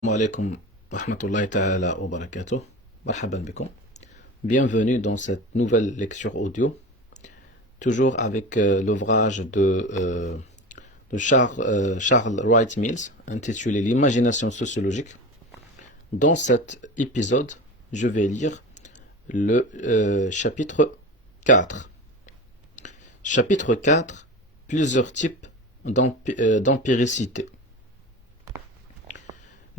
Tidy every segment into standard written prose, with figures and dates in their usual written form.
Assalamu alaikum wa rahmatullahi ta'ala wa barakatuh. Marhaban bikum. Bienvenue dans cette nouvelle lecture audio, toujours avec l'ouvrage de Charles Wright Mills, intitulé L'imagination sociologique. Dans cet épisode, je vais lire le chapitre 4. Chapitre 4, plusieurs types d'empiricité.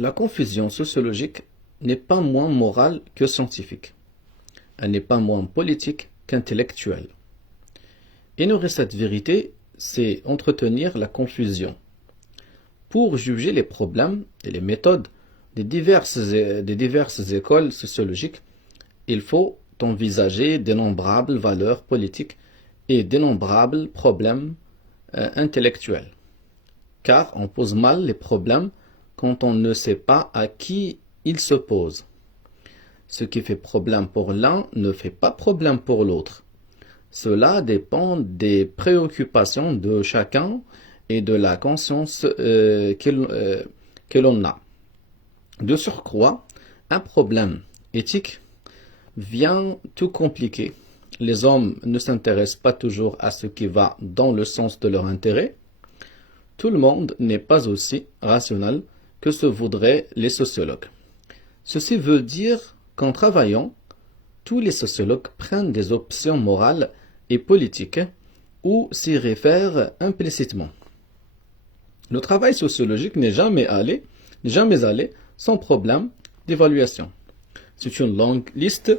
La confusion sociologique n'est pas moins morale que scientifique. Elle n'est pas moins politique qu'intellectuelle. Ignorer cette vérité, c'est entretenir la confusion. Pour juger les problèmes et les méthodes des diverses écoles sociologiques, il faut envisager d'innombrables valeurs politiques et d'innombrables problèmes intellectuels. Car on pose mal les problèmes quand on ne sait pas à qui il se pose. Ce qui fait problème pour l'un ne fait pas problème pour l'autre. Cela dépend des préoccupations de chacun et de la conscience que l'on a. De surcroît, un problème éthique vient tout compliquer. Les hommes ne s'intéressent pas toujours à ce qui va dans le sens de leur intérêt. Tout le monde n'est pas aussi rationnel que ce voudraient les sociologues. Ceci veut dire qu'en travaillant, tous les sociologues prennent des options morales et politiques ou s'y réfèrent implicitement. Le travail sociologique n'est jamais allé sans problème d'évaluation. C'est une longue liste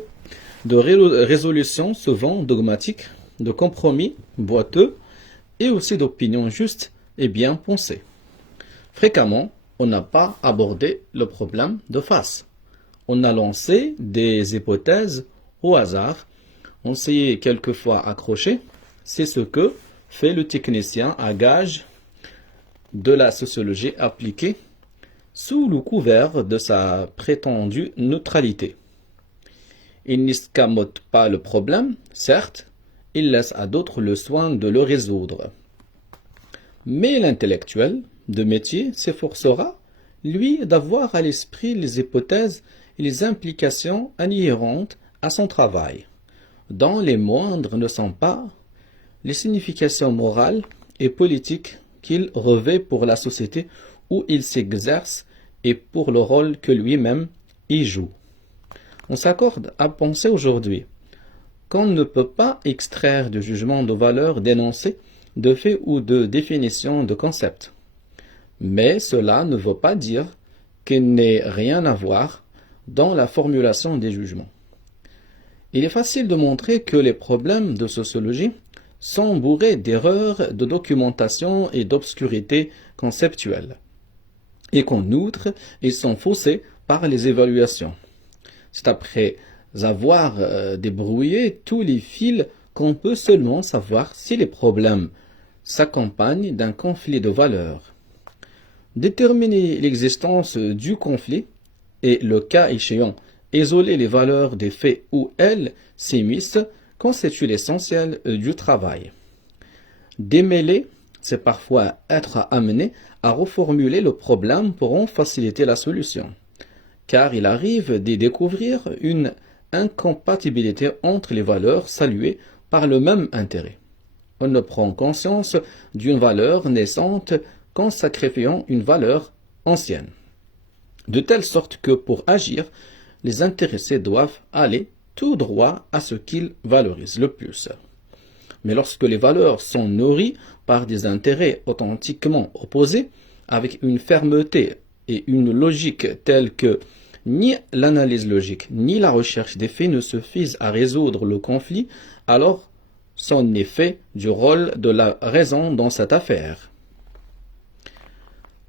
de résolutions souvent dogmatiques, de compromis boiteux et aussi d'opinions justes et bien pensées. Fréquemment, on n'a pas abordé le problème de face. On a lancé des hypothèses au hasard. On s'y est quelquefois accroché. C'est ce que fait le technicien à gage de la sociologie appliquée sous le couvert de sa prétendue neutralité. Il n'escamote pas le problème, certes, il laisse à d'autres le soin de le résoudre. Mais l'intellectuel de métier s'efforcera, lui, d'avoir à l'esprit les hypothèses et les implications inhérentes à son travail, dont les moindres ne sont pas les significations morales et politiques qu'il revêt pour la société où il s'exerce et pour le rôle que lui-même y joue. On s'accorde à penser aujourd'hui qu'on ne peut pas extraire du jugement de valeur d'énoncés, de faits ou de définitions de concepts. Mais cela ne veut pas dire qu'il n'ait rien à voir dans la formulation des jugements. Il est facile de montrer que les problèmes de sociologie sont bourrés d'erreurs de documentation et d'obscurité conceptuelle, et qu'en outre, ils sont faussés par les évaluations. C'est après avoir débrouillé tous les fils qu'on peut seulement savoir si les problèmes s'accompagnent d'un conflit de valeurs. Déterminer l'existence du conflit et, le cas échéant, isoler les valeurs des faits où elles s'immiscent constitue l'essentiel du travail. Démêler, c'est parfois être amené à reformuler le problème pour en faciliter la solution, car il arrive d'y découvrir une incompatibilité entre les valeurs saluées par le même intérêt. On ne prend conscience d'une valeur naissante qu'en sacrifiant une valeur ancienne. De telle sorte que pour agir, les intéressés doivent aller tout droit à ce qu'ils valorisent le plus. Mais lorsque les valeurs sont nourries par des intérêts authentiquement opposés, avec une fermeté et une logique telle que ni l'analyse logique ni la recherche des faits ne suffisent à résoudre le conflit, alors c'en est fait du rôle de la raison dans cette affaire.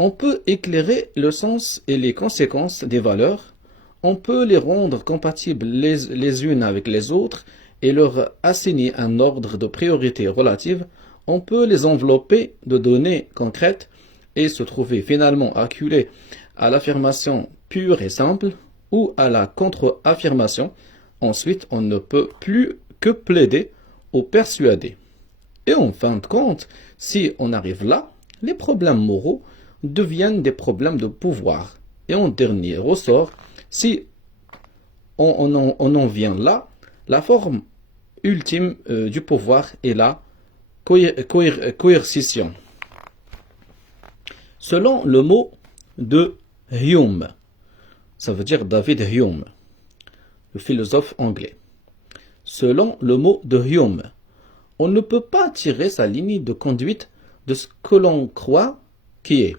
On peut éclairer le sens et les conséquences des valeurs, on peut les rendre compatibles les unes avec les autres et leur assigner un ordre de priorité relative, on peut les envelopper de données concrètes et se trouver finalement acculé à l'affirmation pure et simple ou à la contre-affirmation. Ensuite, on ne peut plus que plaider ou persuader. Et en fin de compte, si on arrive là, les problèmes moraux deviennent des problèmes de pouvoir Et en dernier ressort, si on en vient là, la forme ultime du pouvoir est la coercition. Selon le mot de Hume, ça veut dire David Hume, le philosophe anglais. Selon le mot de Hume, on ne peut pas tirer sa ligne de conduite de ce que l'on croit qui est.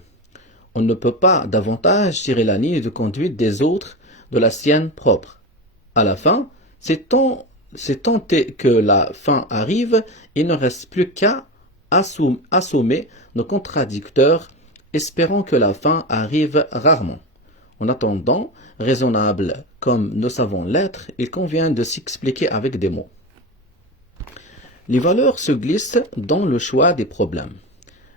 On ne peut pas davantage tirer la ligne de conduite des autres de la sienne propre. À la fin, c'est tant que la fin arrive, il ne reste plus qu'à assommer nos contradicteurs, espérant que la fin arrive rarement. En attendant, raisonnable comme nous savons l'être, il convient de s'expliquer avec des mots. Les valeurs se glissent dans le choix des problèmes.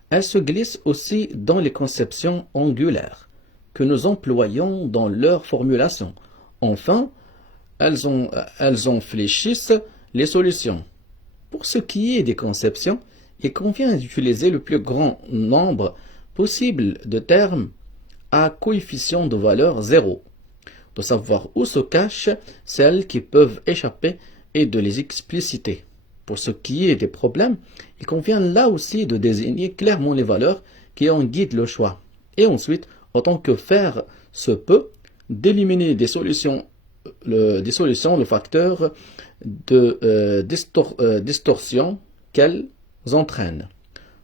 Elles se glissent aussi dans les conceptions angulaires que nous employons dans leur formulation. Enfin, elles en fléchissent les solutions. Pour ce qui est des conceptions, il convient d'utiliser le plus grand nombre possible de termes à coefficient de valeur 0, de savoir où se cachent celles qui peuvent échapper et de les expliciter. Pour ce qui est des problèmes, il convient là aussi de désigner clairement les valeurs qui en guident le choix. Et ensuite, autant que faire se peut, d'éliminer des solutions le facteur de distorsion qu'elles entraînent,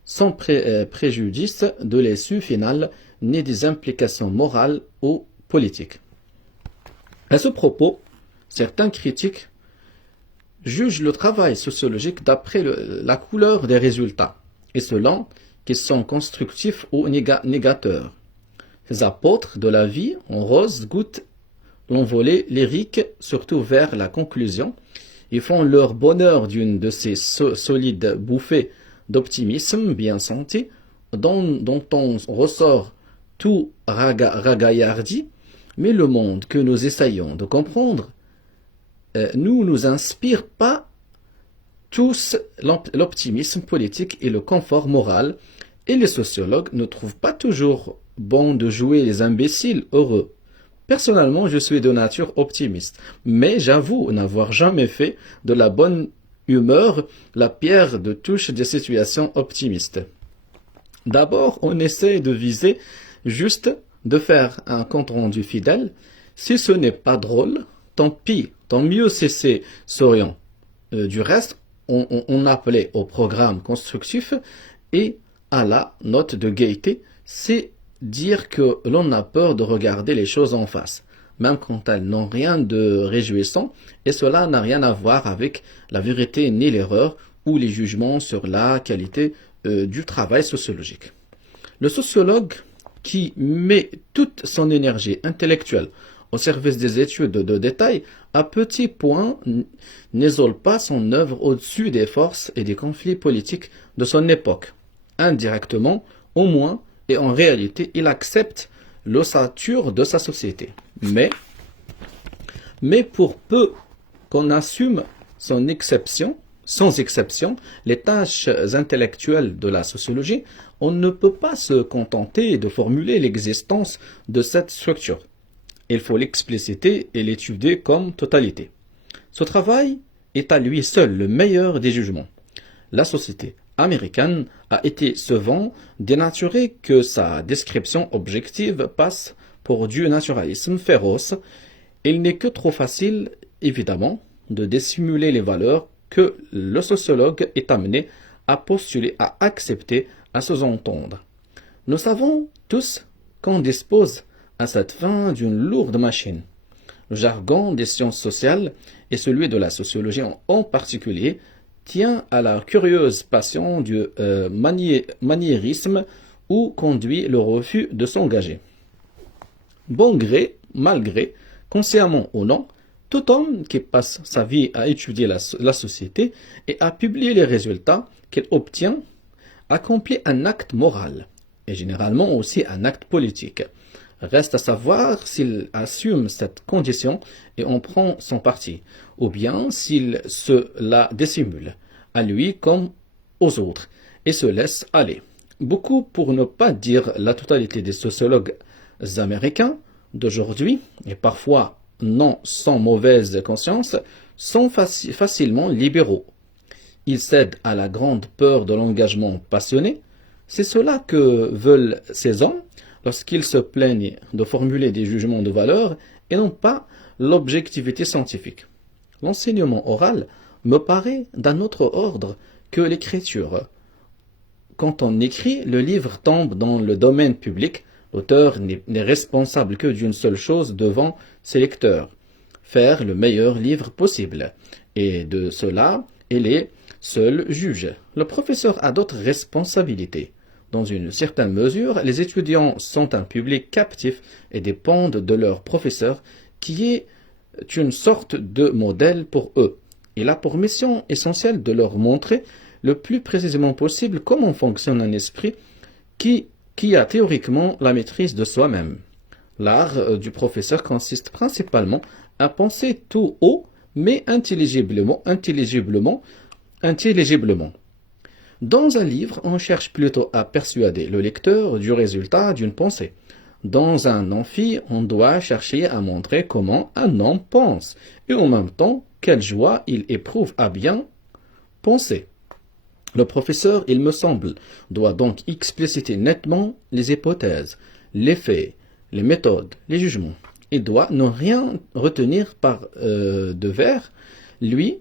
sans préjudice de l'issue finale ni des implications morales ou politiques. À ce propos, certains critiques jugent le travail sociologique d'après la couleur des résultats, et selon qu'ils sont constructifs ou négateurs. Ces apôtres de la vie en rose goûtent l'envolée lyrique, surtout vers la conclusion. Ils font leur bonheur d'une de ces solides bouffées d'optimisme bien senti, dont on ressort tout ragaillardi, mais le monde que nous essayons de comprendre nous inspire pas tous l'optimisme politique et le confort moral, et les sociologues ne trouvent pas toujours bon de jouer les imbéciles heureux. Personnellement, je suis de nature optimiste, mais j'avoue n'avoir jamais fait de la bonne humeur la pierre de touche des situations optimistes. D'abord, on essaie de viser juste de faire un compte-rendu fidèle. Si ce n'est pas drôle, tant pis, tant mieux si c'est souriant. Du reste, on appelait au programme constructif et à la note de gaieté, c'est dire que l'on a peur de regarder les choses en face, même quand elles n'ont rien de réjouissant, et cela n'a rien à voir avec la vérité ni l'erreur ou les jugements sur la qualité du travail sociologique. Le sociologue qui met toute son énergie intellectuelle au service des études de détail, à petits points, n'isole pas son œuvre au-dessus des forces et des conflits politiques de son époque. Indirectement, au moins, et en réalité, il accepte l'ossature de sa société. Mais pour peu qu'on assume sans exception, les tâches intellectuelles de la sociologie, on ne peut pas se contenter de formuler l'existence de cette structure. Il faut l'expliciter et l'étudier comme totalité. Ce travail est à lui seul le meilleur des jugements. La société américaine a été souvent dénaturée que sa description objective passe pour du naturalisme féroce. Il n'est que trop facile, évidemment, de dissimuler les valeurs que le sociologue est amené à postuler, à accepter, à sous-entendre. Nous savons tous qu'on dispose à cette fin d'une lourde machine. Le jargon des sciences sociales et celui de la sociologie en particulier tient à la curieuse passion du maniérisme où conduit le refus de s'engager. Bon gré, mal gré, consciemment ou non, tout homme qui passe sa vie à étudier la société et à publier les résultats qu'il obtient accomplit un acte moral, et généralement aussi un acte politique. Reste à savoir s'il assume cette condition et en prend son parti, ou bien s'il se la dissimule, à lui comme aux autres, et se laisse aller. Beaucoup, pour ne pas dire la totalité des sociologues américains, d'aujourd'hui, et parfois non sans mauvaise conscience, sont facilement libéraux. Ils cèdent à la grande peur de l'engagement passionné. C'est cela que veulent ces hommes lorsqu'ils se plaignent de formuler des jugements de valeur et non pas l'objectivité scientifique. L'enseignement oral me paraît d'un autre ordre que l'écriture. Quand on écrit, le livre tombe dans le domaine public. L'auteur n'est responsable que d'une seule chose devant ses lecteurs, faire le meilleur livre possible. Et de cela, il est seul juge. Le professeur a d'autres responsabilités. Dans une certaine mesure, les étudiants sont un public captif et dépendent de leur professeur, qui est une sorte de modèle pour eux. Il a pour mission essentielle de leur montrer le plus précisément possible comment fonctionne un esprit qui a théoriquement la maîtrise de soi-même. L'art du professeur consiste principalement à penser tout haut, mais intelligiblement. Dans un livre, on cherche plutôt à persuader le lecteur du résultat d'une pensée. Dans un amphi, on doit chercher à montrer comment un homme pense, et en même temps, quelle joie il éprouve à bien penser. Le professeur, il me semble, doit donc expliciter nettement les hypothèses, les faits, les méthodes, les jugements. Il doit ne rien retenir par devers lui,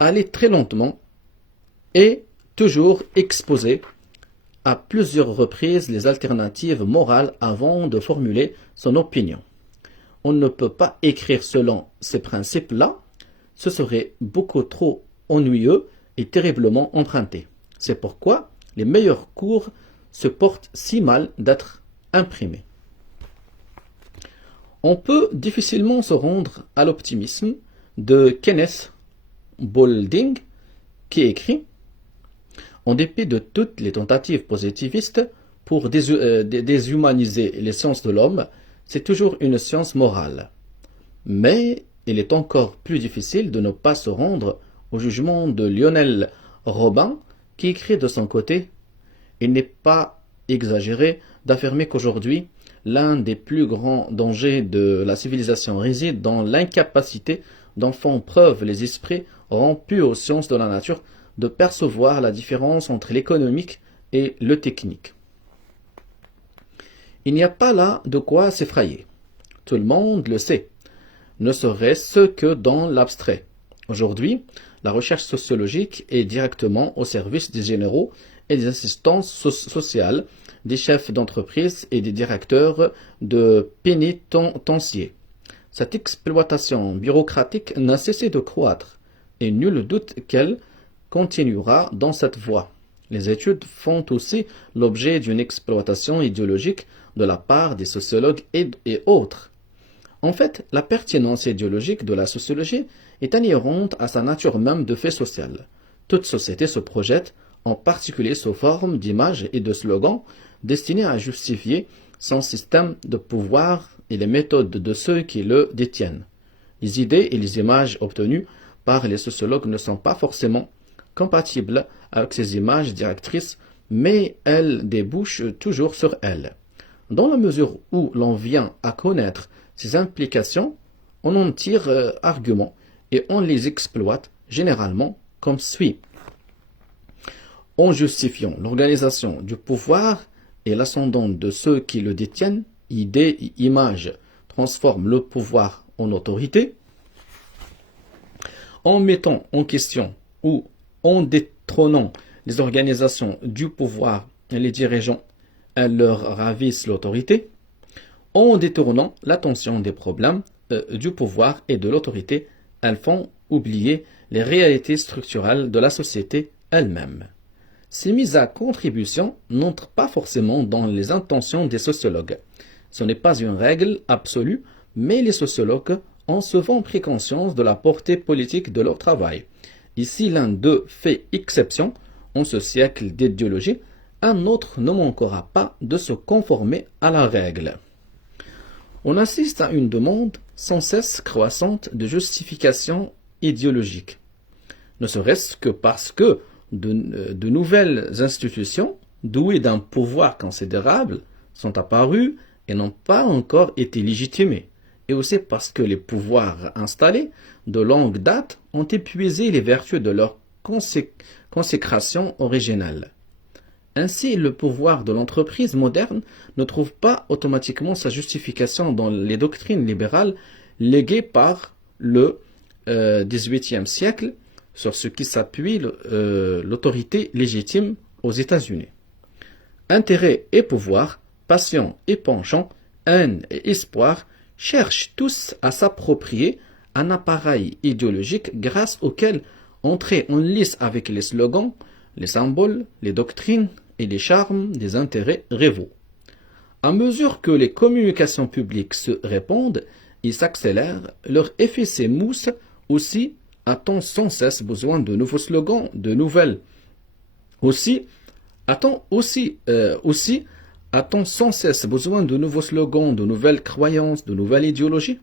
aller très lentement et toujours exposer à plusieurs reprises les alternatives morales avant de formuler son opinion. On ne peut pas écrire selon ces principes-là, ce serait beaucoup trop ennuyeux et terriblement emprunté. C'est pourquoi les meilleurs cours se portent si mal d'être imprimés. On peut difficilement se rendre à l'optimisme de Kenneth Boulding, qui écrit « En dépit de toutes les tentatives positivistes pour déshumaniser les sciences de l'homme, c'est toujours une science morale. Mais il est encore plus difficile de ne pas se rendre au jugement de Lionel Robin, qui écrit de son côté « Il n'est pas exagéré d'affirmer qu'aujourd'hui, l'un des plus grands dangers de la civilisation réside dans l'incapacité dont font preuve les esprits rompus aux sciences de la nature de percevoir la différence entre l'économique et le technique. Il n'y a pas là de quoi s'effrayer. Tout le monde le sait, ne serait-ce que dans l'abstrait. Aujourd'hui, la recherche sociologique est directement au service des généraux et des assistances sociales, des chefs d'entreprise et des directeurs de pénitenciers. Cette exploitation bureaucratique n'a cessé de croître, et nul doute qu'elle continuera dans cette voie. Les études font aussi l'objet d'une exploitation idéologique de la part des sociologues et autres. En fait, la pertinence idéologique de la sociologie est inhérente à sa nature même de fait social. Toute société se projette, en particulier sous forme d'images et de slogans, destinés à justifier son système de pouvoir et les méthodes de ceux qui le détiennent. Les idées et les images obtenues par les sociologues ne sont pas forcément compatibles avec ces images directrices, mais elles débouchent toujours sur elles. Dans la mesure où l'on vient à connaître ces implications, on en tire argument et on les exploite généralement comme suit. En justifiant l'organisation du pouvoir et l'ascendant de ceux qui le détiennent, idées et images transforment le pouvoir en autorité. En mettant en question ou en détrônant les organisations du pouvoir et les dirigeants, elles leur ravissent l'autorité. En détournant l'attention des problèmes du pouvoir et de l'autorité, elles font oublier les réalités structurelles de la société elle-même. Ces mises à contribution n'entrent pas forcément dans les intentions des sociologues. Ce n'est pas une règle absolue, mais les sociologues ont souvent pris conscience de la portée politique de leur travail. Ici, l'un d'eux fait exception. En ce siècle d'idéologie, un autre ne manquera pas de se conformer à la règle. On assiste à une demande sans cesse croissante de justification idéologique, ne serait-ce que parce que de nouvelles institutions, douées d'un pouvoir considérable, sont apparus et n'ont pas encore été légitimés, et aussi parce que les pouvoirs installés de longue date ont épuisé les vertus de leur consécration originale. Ainsi, le pouvoir de l'entreprise moderne ne trouve pas automatiquement sa justification dans les doctrines libérales léguées par le XVIIIe siècle, sur ce qui s'appuie l'autorité légitime aux États-Unis. Intérêt et pouvoir, passion et penchant, haine et espoir cherchent tous à s'approprier un appareil idéologique grâce auquel entrer en lice avec les slogans, les symboles, les doctrines et les charmes des intérêts rivaux. À mesure que les communications publiques se répandent et s'accélèrent, leur effet s'émousse aussi, a-t-on sans cesse besoin de nouveaux slogans, de nouvelles. A-t-on sans cesse besoin de nouveaux slogans, de nouvelles croyances, de nouvelles idéologies?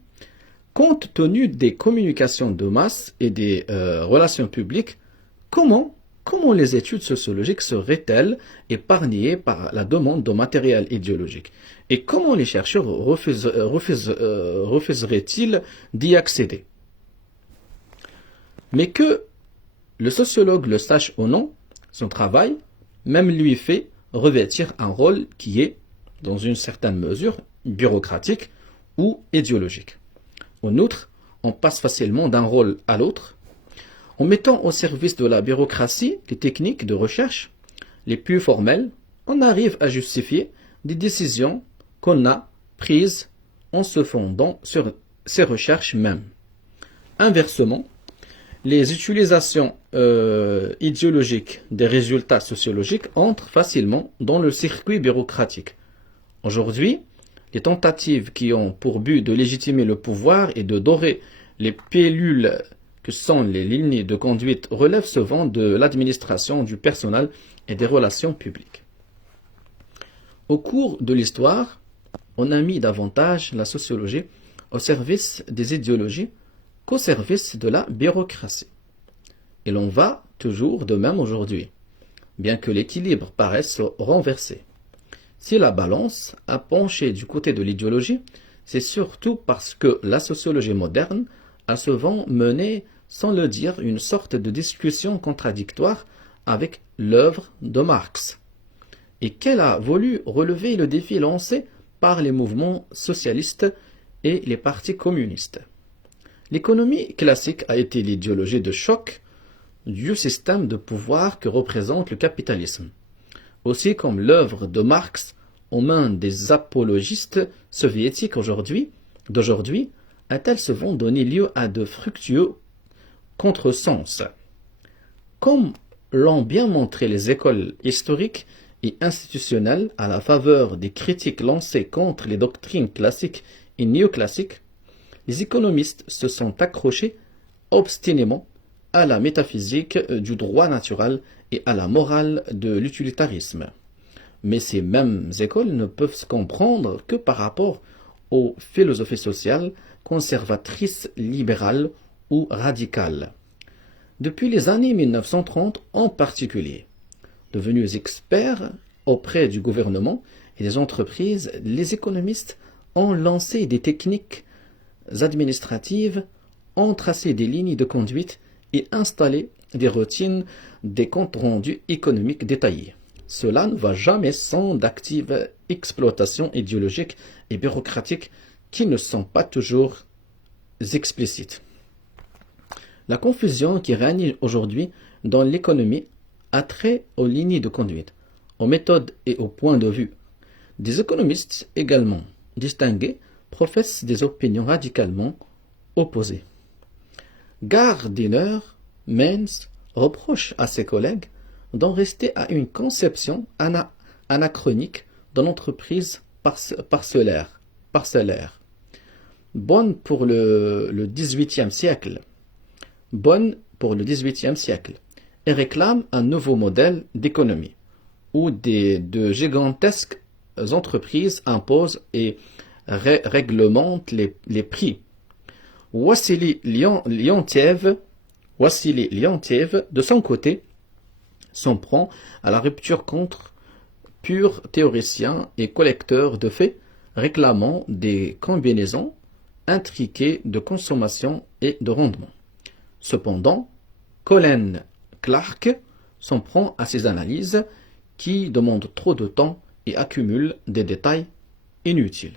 Compte tenu des communications de masse et des relations publiques, comment les études sociologiques seraient-elles épargnées par la demande de matériel idéologique? Et comment les chercheurs refuseraient-ils d'y accéder? Mais que le sociologue le sache ou non, son travail, même lui fait revêtir un rôle qui est, dans une certaine mesure, bureaucratique ou idéologique. En outre, on passe facilement d'un rôle à l'autre, en mettant au service de la bureaucratie les techniques de recherche les plus formelles. On arrive à justifier des décisions qu'on a prises en se fondant sur ces recherches mêmes. Inversement, les utilisations idéologiques des résultats sociologiques entrent facilement dans le circuit bureaucratique. Aujourd'hui, les tentatives qui ont pour but de légitimer le pouvoir et de dorer les pilules que sont les lignes de conduite relèvent souvent de l'administration du personnel et des relations publiques. Au cours de l'histoire, on a mis davantage la sociologie au service des idéologies qu'au service de la bureaucratie. Et l'on va toujours de même aujourd'hui, bien que l'équilibre paraisse renversé. Si la balance a penché du côté de l'idéologie, c'est surtout parce que la sociologie moderne a souvent mené, sans le dire, une sorte de discussion contradictoire avec l'œuvre de Marx, et qu'elle a voulu relever le défi lancé par les mouvements socialistes et les partis communistes. L'économie classique a été l'idéologie de choc du système de pouvoir que représente le capitalisme. Aussi comme l'œuvre de Marx aux mains des apologistes soviétiques d'aujourd'hui a-t-elle souvent donné lieu à de fructueux contresens. Comme l'ont bien montré les écoles historiques et institutionnelles à la faveur des critiques lancées contre les doctrines classiques et néoclassiques, les économistes se sont accrochés obstinément à la métaphysique du droit naturel et à la morale de l'utilitarisme. Mais ces mêmes écoles ne peuvent se comprendre que par rapport aux philosophies sociales conservatrices, libérales ou radicales. Depuis les années 1930 en particulier, devenus experts auprès du gouvernement et des entreprises, les économistes ont lancé des techniques administratives, ont tracé des lignes de conduite et installé des routines, des comptes rendus économiques détaillés. Cela ne va jamais sans d'actives exploitations idéologiques et bureaucratiques qui ne sont pas toujours explicites. La confusion qui règne aujourd'hui dans l'économie a trait aux lignes de conduite, aux méthodes et aux points de vue. Des économistes également distingués professent des opinions radicalement opposées. Gardiner Mens reproche à ses collègues d'en rester à une conception anachronique de l'entreprise parcellaire, bonne pour le XVIIIe siècle, et réclame un nouveau modèle d'économie, où de gigantesques entreprises imposent et réglementent les prix. Wassily Leontiev, de son côté, s'en prend à la rupture pur théoricien et collecteur de faits, réclamant des combinaisons intriquées de consommation et de rendement. Cependant, Colin Clark s'en prend à ces analyses qui demandent trop de temps et accumulent des détails inutiles.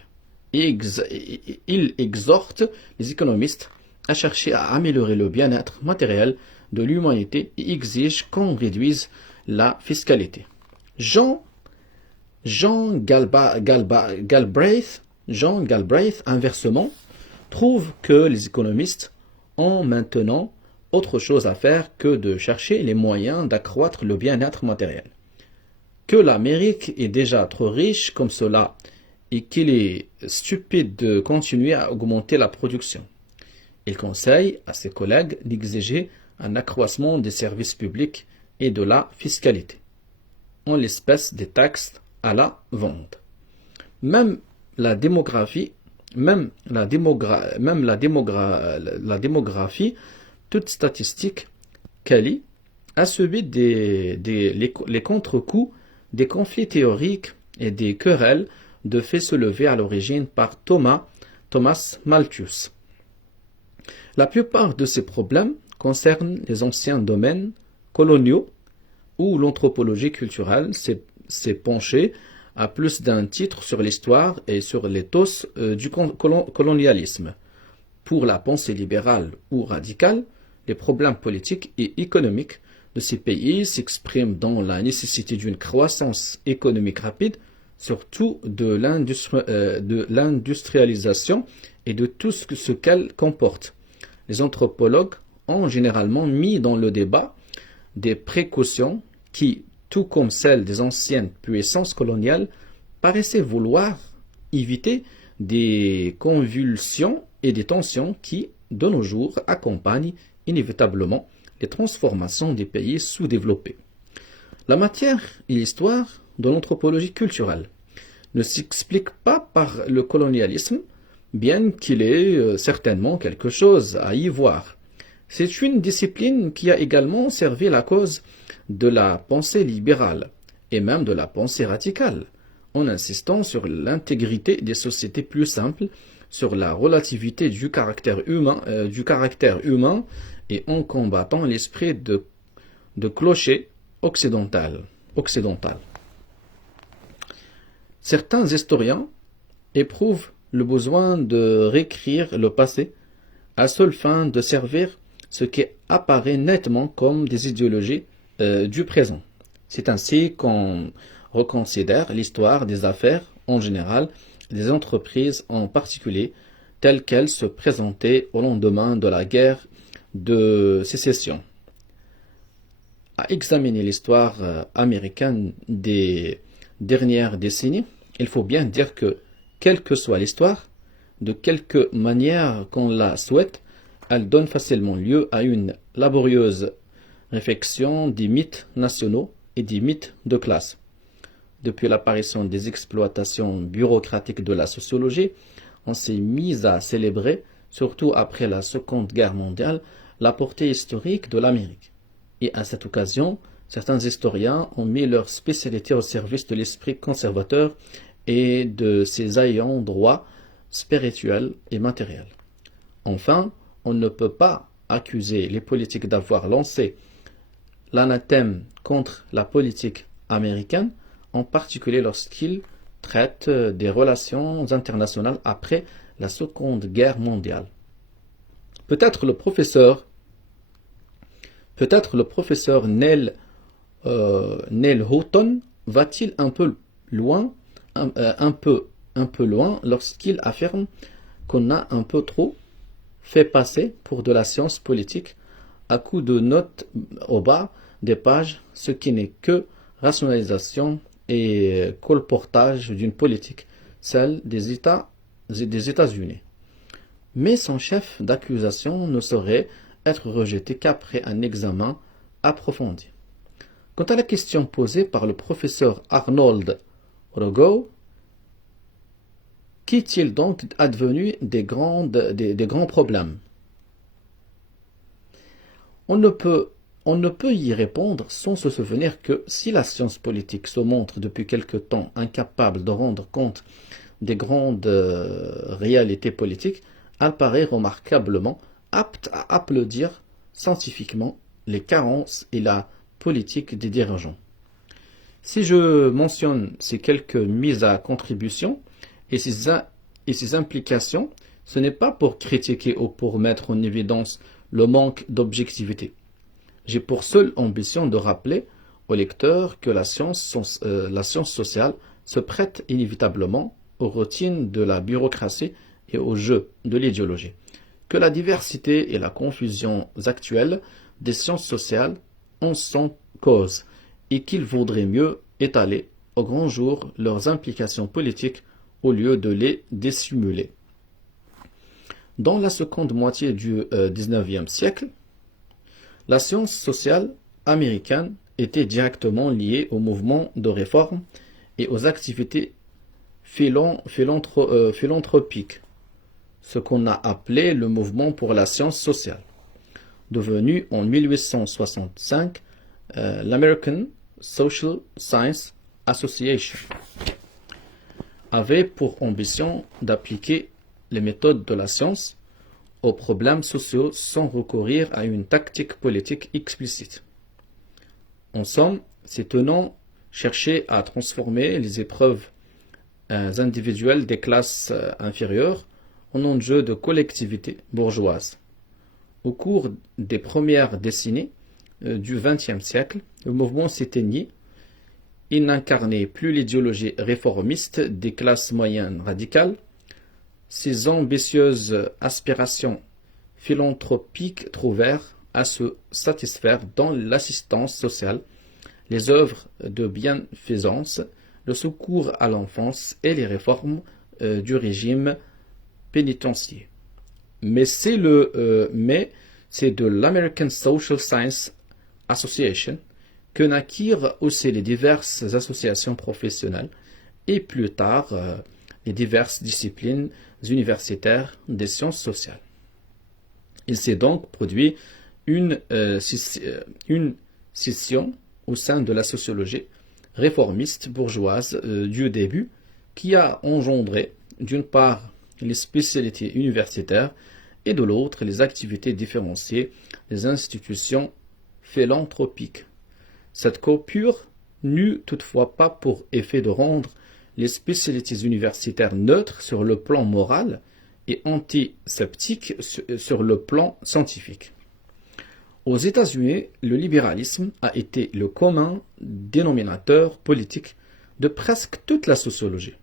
Il exhorte les économistes à chercher à améliorer le bien-être matériel de l'humanité et exige qu'on réduise la fiscalité. Jean Galbraith, inversement, trouve que les économistes ont maintenant autre chose à faire que de chercher les moyens d'accroître le bien-être matériel. Que l'Amérique est déjà trop riche comme cela et qu'il est stupide de continuer à augmenter la production. Il conseille à ses collègues d'exiger un accroissement des services publics et de la fiscalité, en l'espèce des taxes à la vente. Même la démographie, toute statistique quali, a subi les contre-coups des conflits théoriques et des querelles de faits soulevés à l'origine par Thomas Malthus. La plupart de ces problèmes concernent les anciens domaines coloniaux où l'anthropologie culturelle s'est penchée à plus d'un titre sur l'histoire et sur l'éthos du colonialisme. Pour la pensée libérale ou radicale, les problèmes politiques et économiques de ces pays s'expriment dans la nécessité d'une croissance économique rapide, surtout de l'industrialisation et de tout ce qu'elle comporte. Les anthropologues ont généralement mis dans le débat des précautions qui, tout comme celles des anciennes puissances coloniales, paraissaient vouloir éviter des convulsions et des tensions qui, de nos jours, accompagnent inévitablement les transformations des pays sous-développés. La matière et l'histoire de l'anthropologie culturelle ne s'expliquent pas par le colonialisme, bien qu'il ait certainement quelque chose à y voir. C'est une discipline qui a également servi la cause de la pensée libérale et même de la pensée radicale, en insistant sur l'intégrité des sociétés plus simples, sur la relativité du caractère humain et en combattant l'esprit de clocher occidental. Certains historiens éprouvent le besoin de réécrire le passé à seule fin de servir ce qui apparaît nettement comme des idéologies du présent. C'est ainsi qu'on reconsidère l'histoire des affaires en général et des entreprises en particulier telles qu'elles se présentaient au lendemain de la guerre de sécession. À examiner l'histoire américaine des dernières décennies, il faut bien dire que, quelle que soit l'histoire, de quelque manière qu'on la souhaite, elle donne facilement lieu à une laborieuse réflexion des mythes nationaux et des mythes de classe. Depuis l'apparition des exploitations bureaucratiques de la sociologie, on s'est mis à célébrer, surtout après la Seconde Guerre mondiale, la portée historique de l'Amérique. Et à cette occasion, certains historiens ont mis leur spécialité au service de l'esprit conservateur et de ses ayants droit spirituels et matériels. Enfin, on ne peut pas accuser les politiques d'avoir lancé l'anathème contre la politique américaine, en particulier lorsqu'ils traitent des relations internationales après la Seconde Guerre mondiale. Peut-être le professeur Neil Houghton va-t-il un peu loin lorsqu'il affirme qu'on a un peu trop fait passer pour de la science politique à coups de notes au bas des pages, ce qui n'est que rationalisation et colportage d'une politique, celle des États-Unis. Mais son chef d'accusation ne saurait être rejeté qu'après un examen approfondi. Quant à la question posée par le professeur Arnold Rogow, qu'est-il donc advenu des grands problèmes? On ne peut On ne peut y répondre sans se souvenir que si la science politique se montre depuis quelque temps incapable de rendre compte des grandes réalités politiques, elle paraît remarquablement apte à applaudir scientifiquement les carences et la politique des dirigeants. Si je mentionne ces quelques mises à contribution et ces implications, ce n'est pas pour critiquer ou pour mettre en évidence le manque d'objectivité. J'ai pour seule ambition de rappeler au lecteur que la science sociale se prête inévitablement aux routines de la bureaucratie et au jeu de l'idéologie, que la diversité et la confusion actuelle des sciences sociales en sont cause, et qu'il vaudrait mieux étaler au grand jour leurs implications politiques au lieu de les dissimuler. Dans la seconde moitié du XIXe siècle, la science sociale américaine était directement liée au mouvement de réforme et aux activités philanthropiques, ce qu'on a appelé le mouvement pour la science sociale, devenu en 1865 l'American Social Science Association, avait pour ambition d'appliquer les méthodes de la science aux problèmes sociaux sans recourir à une tactique politique explicite. En somme, ces tenants cherchaient à transformer les épreuves individuelles des classes inférieures en enjeux de collectivité bourgeoise. Au cours des premières décennies du XXe siècle, le mouvement s'éteignit. Il n'incarnait plus l'idéologie réformiste des classes moyennes radicales. Ses ambitieuses aspirations philanthropiques trouvèrent à se satisfaire dans l'assistance sociale, les œuvres de bienfaisance, le secours à l'enfance et les réformes du régime pénitentiaire. Mais c'est de l'American Social Science Association que naquirent aussi les diverses associations professionnelles et plus tard les diverses disciplines universitaires des sciences sociales. Il s'est donc produit une scission au sein de la sociologie réformiste bourgeoise du début qui a engendré d'une part les spécialités universitaires et de l'autre les activités différenciées des institutions philanthropiques. Cette coupure n'eut toutefois pas pour effet de rendre les spécialités universitaires neutres sur le plan moral et antiseptiques sur le plan scientifique. Aux États-Unis, le libéralisme a été le commun dénominateur politique de presque toute la sociologie,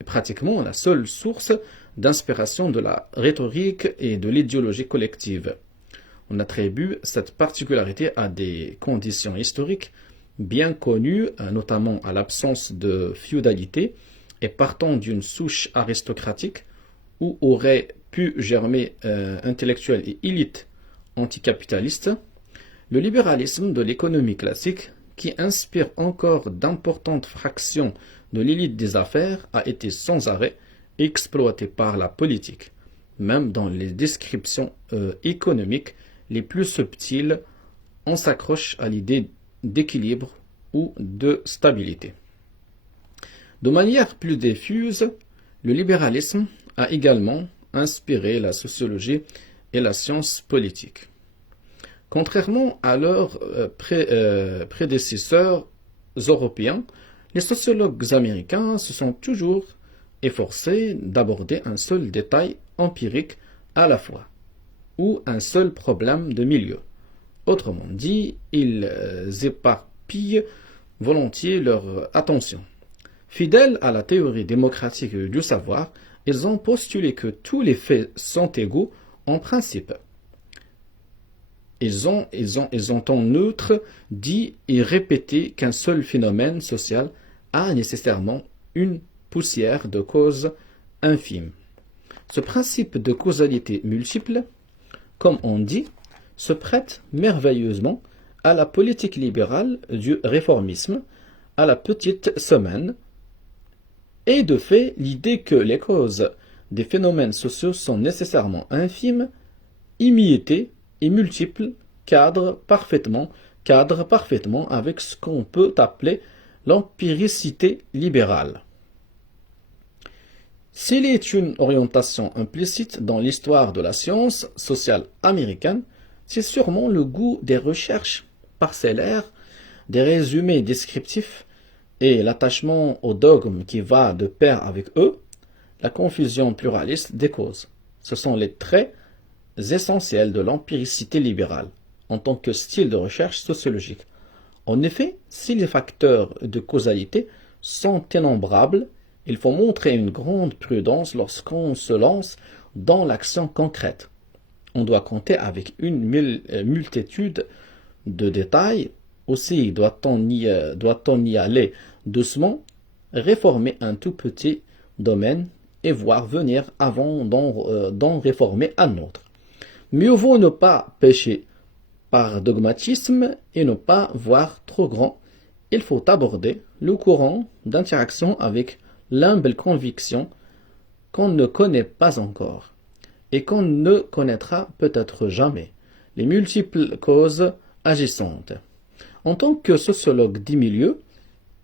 et pratiquement la seule source d'inspiration de la rhétorique et de l'idéologie collective. On attribue cette particularité à des conditions historiques bien connues, notamment à l'absence de féodalité et partant d'une souche aristocratique où auraient pu germer intellectuels et élites anticapitalistes, le libéralisme de l'économie classique, qui inspire encore d'importantes fractions de l'élite des affaires, a été sans arrêt exploité par la politique, même dans les descriptions économiques les plus subtiles. On s'accroche à l'idée d'équilibre ou de stabilité. De manière plus diffuse, le libéralisme a également inspiré la sociologie et la science politique. Contrairement à leurs prédécesseurs européens, les sociologues américains se sont toujours efforcés d'aborder un seul détail empirique à la fois, ou un seul problème de milieu. Autrement dit, ils éparpillent volontiers leur attention. Fidèles à la théorie démocratique du savoir, ils ont postulé que tous les faits sont égaux en principe. Ils ont en outre dit et répété qu'un seul phénomène social a nécessairement une poussière de cause infime. Ce principe de causalité multiple, comme on dit, se prête merveilleusement à la politique libérale du réformisme, à la petite semaine, et de fait l'idée que les causes des phénomènes sociaux sont nécessairement infimes, immédiates et multiples, cadre parfaitement avec ce qu'on peut appeler l'empiricité libérale. S'il est une orientation implicite dans l'histoire de la science sociale américaine, c'est sûrement le goût des recherches parcellaires, des résumés descriptifs et l'attachement au dogme qui va de pair avec eux, la confusion pluraliste des causes. Ce sont les traits essentiels de l'empiricité libérale en tant que style de recherche sociologique. En effet, si les facteurs de causalité sont innombrables, il faut montrer une grande prudence lorsqu'on se lance dans l'action concrète. On doit compter avec une multitude de détails. Aussi doit-on y aller doucement, réformer un tout petit domaine et voir venir avant d'en réformer un autre. Mieux vaut ne pas pécher par dogmatisme et ne pas voir trop grand. Il faut aborder le courant d'interaction avec l'humble conviction qu'on ne connaît pas encore et qu'on ne connaîtra peut-être jamais, les multiples causes agissantes. En tant que sociologue des milieux,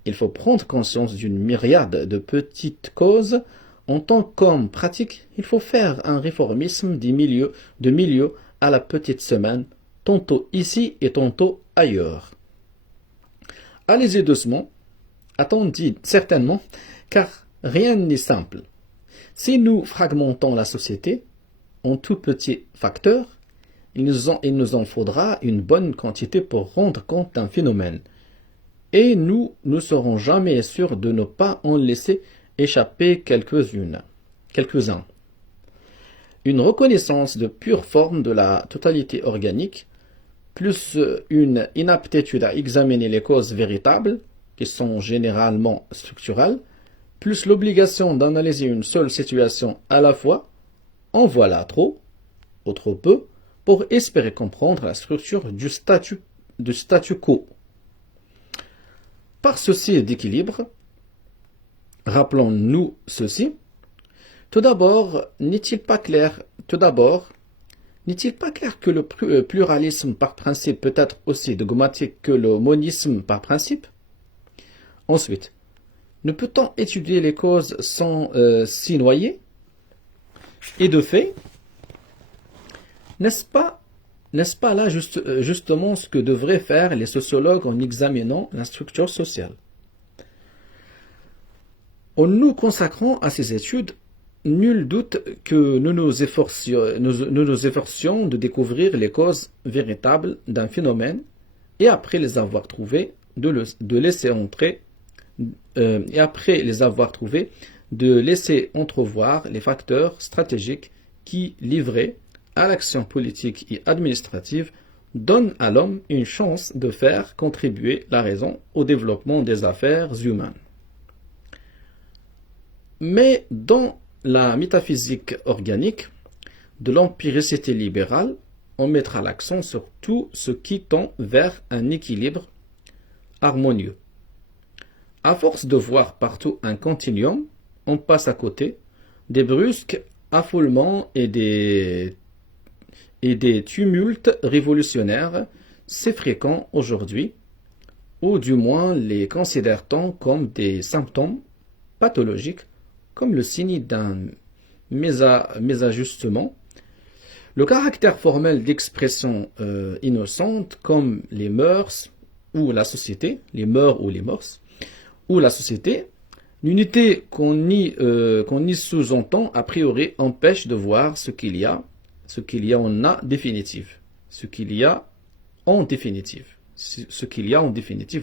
il faut prendre conscience d'une myriade de petites causes. En tant qu'homme pratique, il faut faire un réformisme des milieux, de milieu à la petite semaine, tantôt ici et tantôt ailleurs. Allez-y doucement, attendez certainement, car rien n'est simple. Si nous fragmentons la société en tout petits facteurs, il nous en faudra une bonne quantité pour rendre compte d'un phénomène. Et nous ne serons jamais sûrs de ne pas en laisser échapper quelques-uns. Une reconnaissance de pure forme de la totalité organique, plus une inaptitude à examiner les causes véritables, qui sont généralement structurelles, plus l'obligation d'analyser une seule situation à la fois, en voilà trop, ou trop peu, pour espérer comprendre la structure du statu quo. Par souci d'équilibre, rappelons-nous ceci. Tout d'abord, n'est-il pas clair que le pluralisme par principe peut être aussi dogmatique que le monisme par principe? Ensuite, ne peut-on étudier les causes sans s'y noyer? Et de fait, n'est-ce pas là justement ce que devraient faire les sociologues en examinant la structure sociale? En nous consacrant à ces études, nul doute que nous nous efforcions de découvrir les causes véritables d'un phénomène et après les avoir trouvées, de laisser entrevoir les facteurs stratégiques qui, livrés à l'action politique et administrative, donnent à l'homme une chance de faire contribuer la raison au développement des affaires humaines. Mais dans la métaphysique organique de l'empiricité libérale, on mettra l'accent sur tout ce qui tend vers un équilibre harmonieux. À force de voir partout un continuum, on passe à côté des brusques affoulements et des tumultes révolutionnaires si fréquents aujourd'hui, ou du moins les considère-t-on comme des symptômes pathologiques, comme le signe d'un mésajustement. Le caractère formel d'expression innocente, comme les mœurs ou la société, les mœurs ou les mœurs, ou la société, l'unité qu'on y sous-entend a priori empêche de voir ce qu'il y a en définitive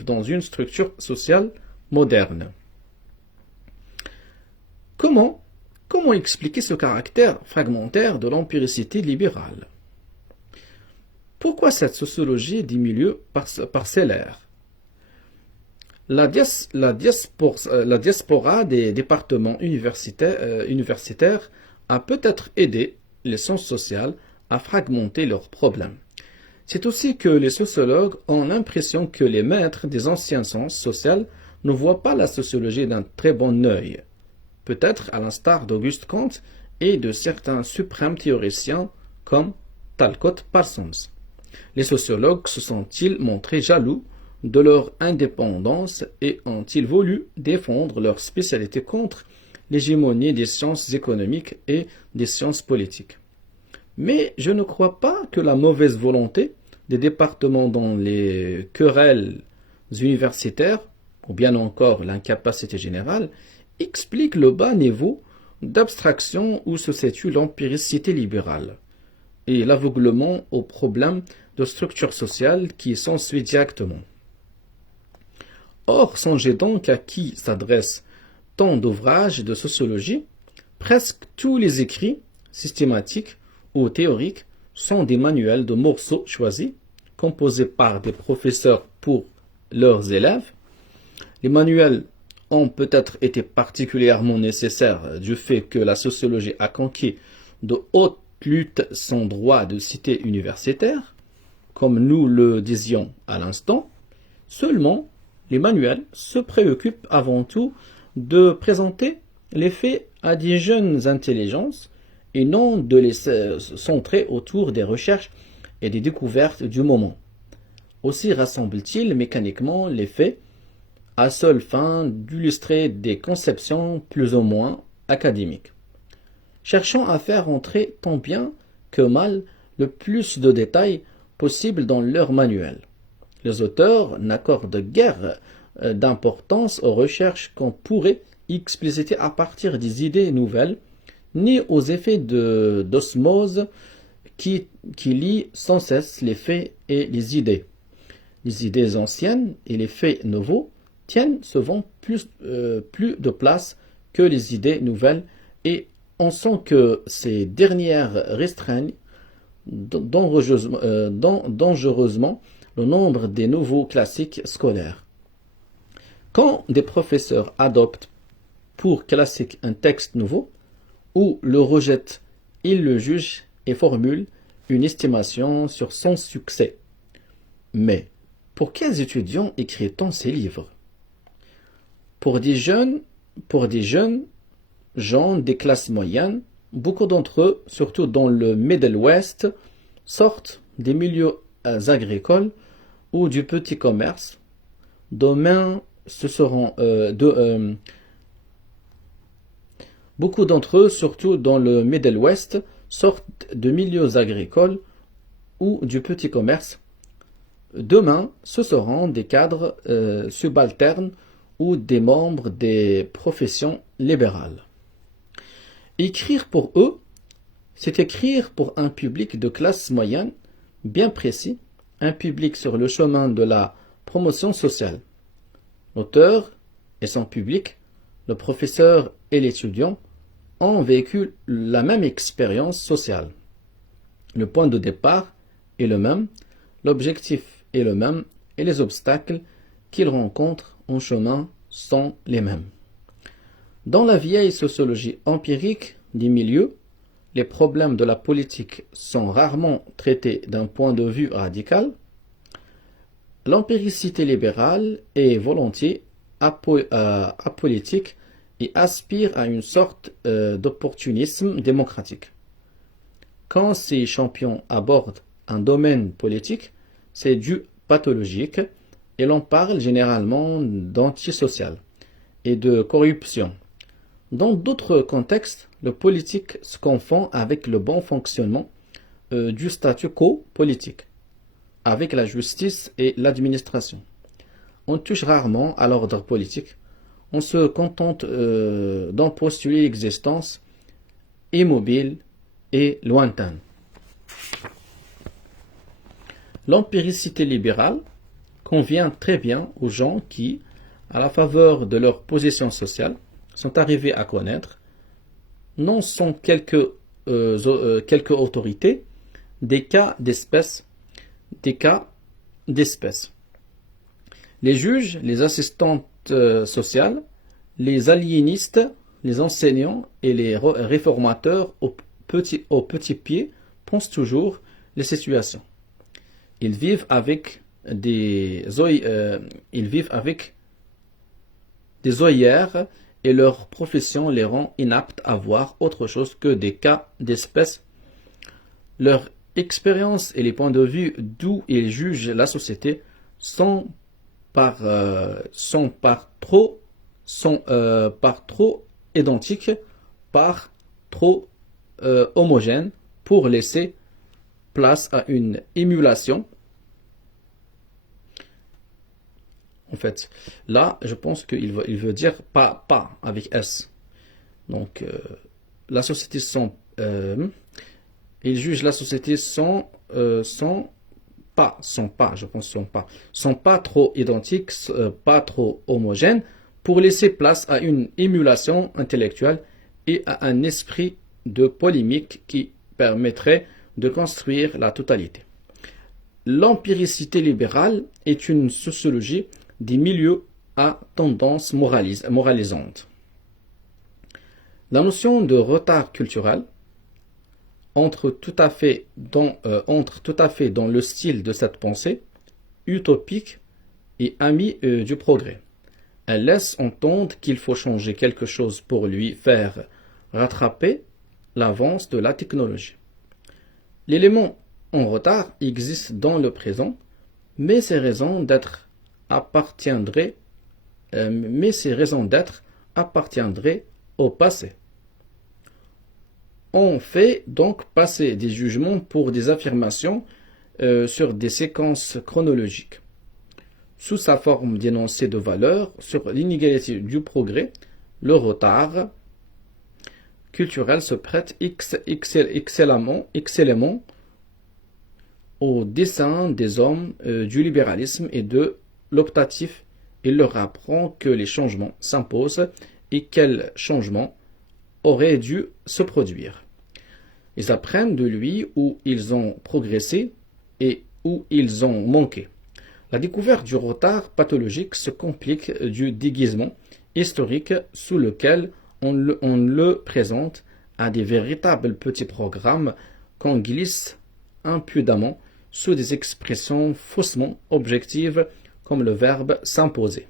dans une structure sociale moderne. Comment expliquer ce caractère fragmentaire de l'empiricité libérale? Pourquoi cette sociologie des milieux parcellaires? La diaspora des départements universitaires a peut-être aidé les sciences sociales à fragmenter leurs problèmes. C'est aussi que les sociologues ont l'impression que les maîtres des anciennes sciences sociales ne voient pas la sociologie d'un très bon œil, peut-être à l'instar d'Auguste Comte et de certains suprêmes théoriciens comme Talcott Parsons. Les sociologues se sont-ils montrés jaloux de leur indépendance et ont-ils voulu défendre leur spécialité contre l'hégémonie des sciences économiques et des sciences politiques? Mais je ne crois pas que la mauvaise volonté des départements dans les querelles universitaires, ou bien encore l'incapacité générale, explique le bas niveau d'abstraction où se situe l'empiricité libérale et l'aveuglement aux problèmes de structure sociale qui s'ensuit directement. Or, songez donc à qui s'adressent tant d'ouvrages de sociologie. Presque tous les écrits, systématiques ou théoriques, sont des manuels de morceaux choisis, composés par des professeurs pour leurs élèves. Les manuels ont peut-être été particulièrement nécessaires du fait que la sociologie a conquis de hautes luttes son droit de cité universitaire, comme nous le disions à l'instant. Seulement, les manuels se préoccupent avant tout de présenter les faits à des jeunes intelligences et non de les centrer autour des recherches et des découvertes du moment. Aussi rassemble-t-il mécaniquement les faits à seule fin d'illustrer des conceptions plus ou moins académiques, cherchant à faire entrer tant bien que mal le plus de détails possible dans leur manuel. Les auteurs n'accordent guère d'importance aux recherches qu'on pourrait expliciter à partir des idées nouvelles, ni aux effets d'osmose qui lient sans cesse les faits et les idées. Les idées anciennes et les faits nouveaux tiennent souvent plus de place que les idées nouvelles et on sent que ces dernières restreignent dangereusement le nombre des nouveaux classiques scolaires. Quand des professeurs adoptent pour classique un texte nouveau, ou le rejettent, ils le jugent et formulent une estimation sur son succès. Mais pour quels étudiants écrit-on ces livres? Pour des jeunes gens des classes moyennes, beaucoup d'entre eux, surtout dans le Middle West, sortent des milieux agricoles ou du petit commerce. Beaucoup d'entre eux, surtout dans le Middle West, sortent de milieux agricoles ou du petit commerce. Demain, ce seront des cadres subalternes ou des membres des professions libérales. Écrire pour eux, c'est écrire pour un public de classe moyenne bien précis, un public sur le chemin de la promotion sociale. L'auteur et son public, le professeur et l'étudiant, ont vécu la même expérience sociale. Le point de départ est le même, l'objectif est le même et les obstacles qu'ils rencontrent en chemin sont les mêmes. Dans la vieille sociologie empirique des milieux, les problèmes de la politique sont rarement traités d'un point de vue radical. L'empiricité libérale est volontiers apolitique et aspire à une sorte d'opportunisme démocratique. Quand ces champions abordent un domaine politique, c'est du pathologique et l'on parle généralement d'antisocial et de corruption. Dans d'autres contextes, le politique se confond avec le bon fonctionnement du statu quo politique, avec la justice et l'administration. On touche rarement à l'ordre politique. On se contente d'en postuler l'existence immobile et lointaine. L'empiricité libérale convient très bien aux gens qui, à la faveur de leur position sociale, sont arrivés à connaître, non sans quelques autorités, des cas d'espèces. Les juges, les assistantes sociales, les aliénistes, les enseignants et les réformateurs au petit pied pensent toujours les situations. Ils vivent avec des œillères et leur profession les rend inaptes à voir autre chose que des cas d'espèce. Leur expérience et les points de vue d'où ils jugent la société sont par trop identiques, par trop homogènes pour laisser place à une émulation. En fait, là, je pense qu'il veut dire pas avec S. Donc, la société il juge la société sont pas trop identiques, pas trop homogènes, pour laisser place à une émulation intellectuelle et à un esprit de polémique qui permettrait de construire la totalité. L'empiricité libérale est une sociologie des milieux à tendance moralisante. La notion de retard culturel entre tout à fait dans le style de cette pensée utopique et amie du progrès. Elle laisse entendre qu'il faut changer quelque chose pour lui faire rattraper l'avance de la technologie. L'élément en retard existe dans le présent, mais ses raisons d'être appartiendraient au passé. On fait donc passer des jugements pour des affirmations sur des séquences chronologiques. Sous sa forme d'énoncé de valeur sur l'inégalité du progrès, le retard culturel se prête excellemment au dessein des hommes du libéralisme et de l'optatif. Il leur apprend que les changements s'imposent et quels changements auraient dû se produire. Ils apprennent de lui où ils ont progressé et où ils ont manqué. La découverte du retard pathologique se complique du déguisement historique sous lequel on le présente à des véritables petits programmes qu'on glisse impudemment sous des expressions faussement objectives comme le verbe s'imposer.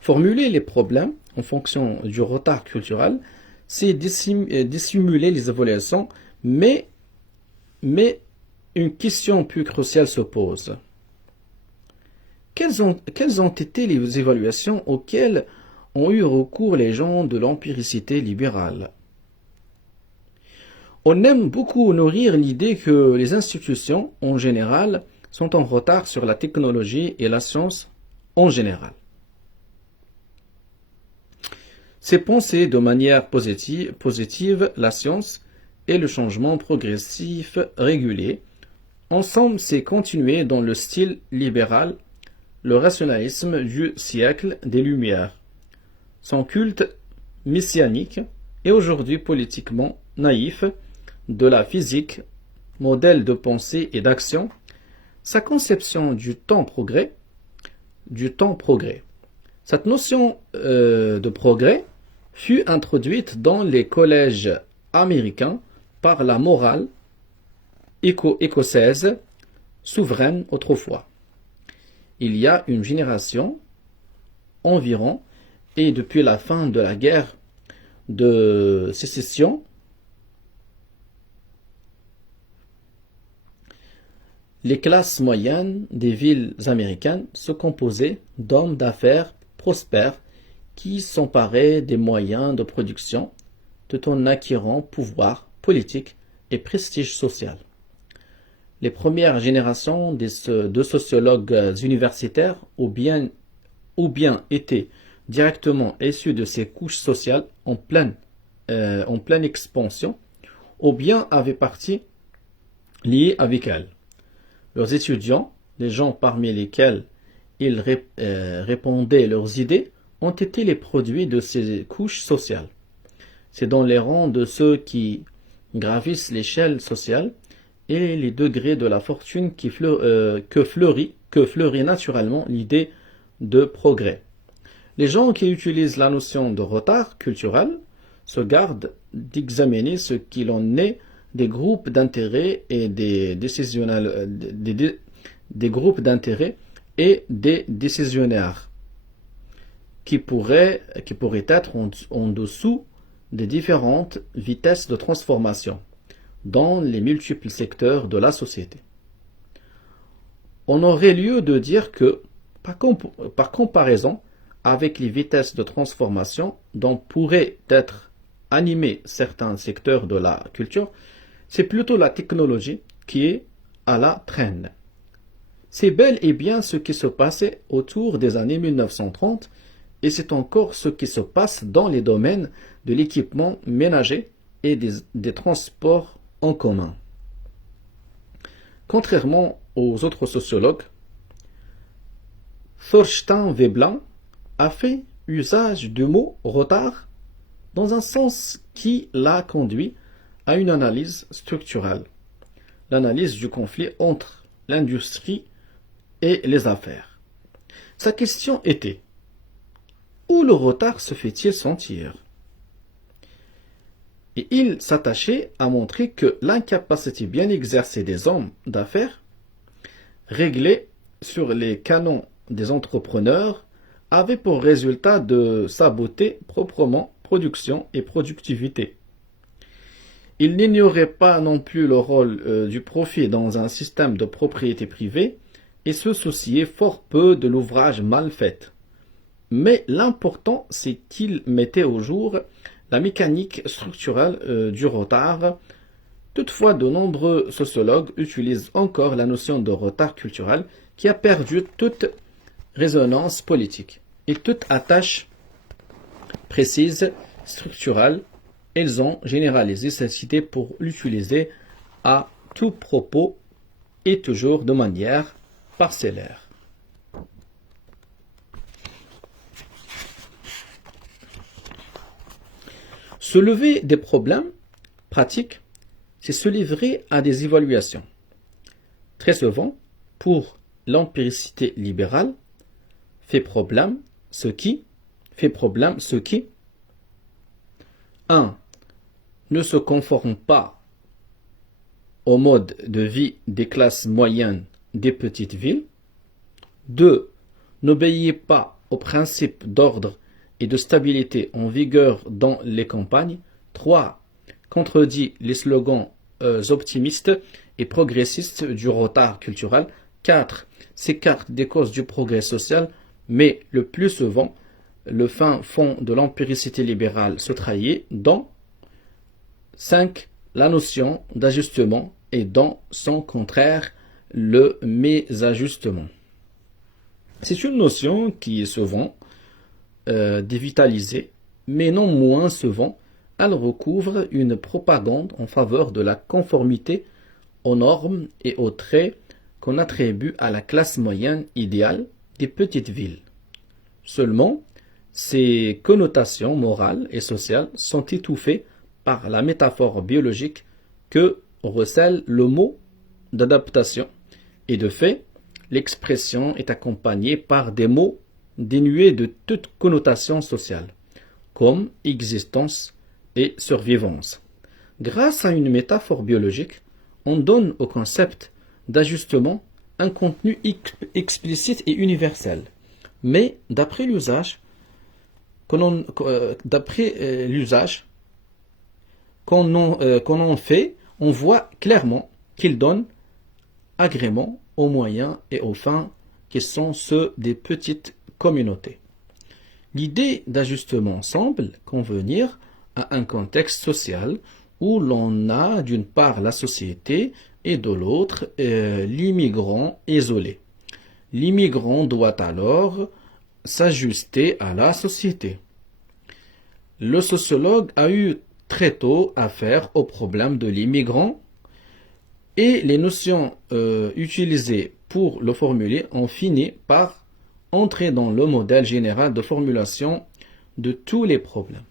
Formuler les problèmes en fonction du retard culturel, c'est dissimuler les évolutions, mais une question plus cruciale se pose. Quelles ont été les évaluations auxquelles ont eu recours les gens de l'empiricité libérale? On aime beaucoup nourrir l'idée que les institutions, en général, sont en retard sur la technologie et la science en général. C'est penser de manière positive la science et le changement progressif régulier. Ensemble, c'est continuer dans le style libéral le rationalisme du siècle des Lumières. Son culte messianique est aujourd'hui politiquement naïf de la physique, modèle de pensée et d'action, sa conception du temps progrès. Cette notion de progrès fut introduite dans les collèges américains par la morale écossaise, souveraine autrefois. Il y a une génération environ, et depuis la fin de la guerre de sécession, les classes moyennes des villes américaines se composaient d'hommes d'affaires prospères qui s'emparaient des moyens de production tout en acquérant pouvoir politique et prestige social. Les premières générations de sociologues universitaires ou bien étaient directement issus de ces couches sociales en pleine expansion, ou bien avaient partie liée avec elles. Leurs étudiants, les gens parmi lesquels ils répondaient leurs idées, ont été les produits de ces couches sociales. C'est dans les rangs de ceux qui gravissent l'échelle sociale et les degrés de la fortune que fleurit naturellement l'idée de progrès. Les gens qui utilisent la notion de retard culturel se gardent d'examiner ce qu'il en est des groupes d'intérêts et des groupes d'intérêts et des décisionnaires qui pourraient être en dessous des différentes vitesses de transformation. dans les multiples secteurs de la société. On aurait lieu de dire que, par comparaison avec les vitesses de transformation dont pourraient être animés certains secteurs de la culture, c'est plutôt la technologie qui est à la traîne. C'est bel et bien ce qui se passait autour des années 1930 et c'est encore ce qui se passe dans les domaines de l'équipement ménager et des transports en commun. Contrairement aux autres sociologues, Thorstein Veblen a fait usage du mot retard dans un sens qui l'a conduit à une analyse structurelle, l'analyse du conflit entre l'industrie et les affaires. Sa question était: où le retard se fait-il sentir? Et il s'attachait à montrer que l'incapacité bien exercée des hommes d'affaires, réglée sur les canons des entrepreneurs, avait pour résultat de saboter proprement production et productivité. Il n'ignorait pas non plus le rôle du profit dans un système de propriété privée et se souciait fort peu de l'ouvrage mal fait. Mais l'important, c'est qu'il mettait au jour la mécanique structurelle du retard. Toutefois, de nombreux sociologues utilisent encore la notion de retard culturel qui a perdu toute résonance politique et toute attache précise structurelle. Ils ont généralisé cette idée pour l'utiliser à tout propos et toujours de manière parcellaire. Se lever des problèmes pratiques, c'est se livrer à des évaluations. Très souvent, pour l'empiricité libérale, fait problème ce qui 1. Ne se conforme pas au mode de vie des classes moyennes des petites villes. 2. N'obéit pas aux principes d'ordre et de stabilité en vigueur dans les campagnes. 3. Contredit les slogans optimistes et progressistes du retard culturel. 4. S'écarte des causes du progrès social, mais le plus souvent, le fin fond de l'empiricité libérale se trahit dans 5. La notion d'ajustement et dans son contraire, le mésajustement. C'est une notion qui est souvent dévitalisée, mais non moins souvent, elle recouvre une propagande en faveur de la conformité aux normes et aux traits qu'on attribue à la classe moyenne idéale des petites villes. Seulement, ces connotations morales et sociales sont étouffées par la métaphore biologique que recèle le mot d'adaptation. Et de fait, l'expression est accompagnée par des mots dénués de toute connotation sociale, comme existence et survivance. Grâce à une métaphore biologique, on donne au concept d'ajustement un contenu explicite et universel. Mais d'après l'usage qu'on en fait, on voit clairement qu'il donne agrément aux moyens et aux fins qui sont ceux des petites communautés. L'idée d'ajustement semble convenir à un contexte social où l'on a d'une part la société et de l'autre l'immigrant isolé. L'immigrant doit alors s'ajuster à la société. Le sociologue a eu très tôt affaire au problème de l'immigrant et les notions utilisées pour le formuler ont fini par entrer dans le modèle général de formulation de tous les problèmes.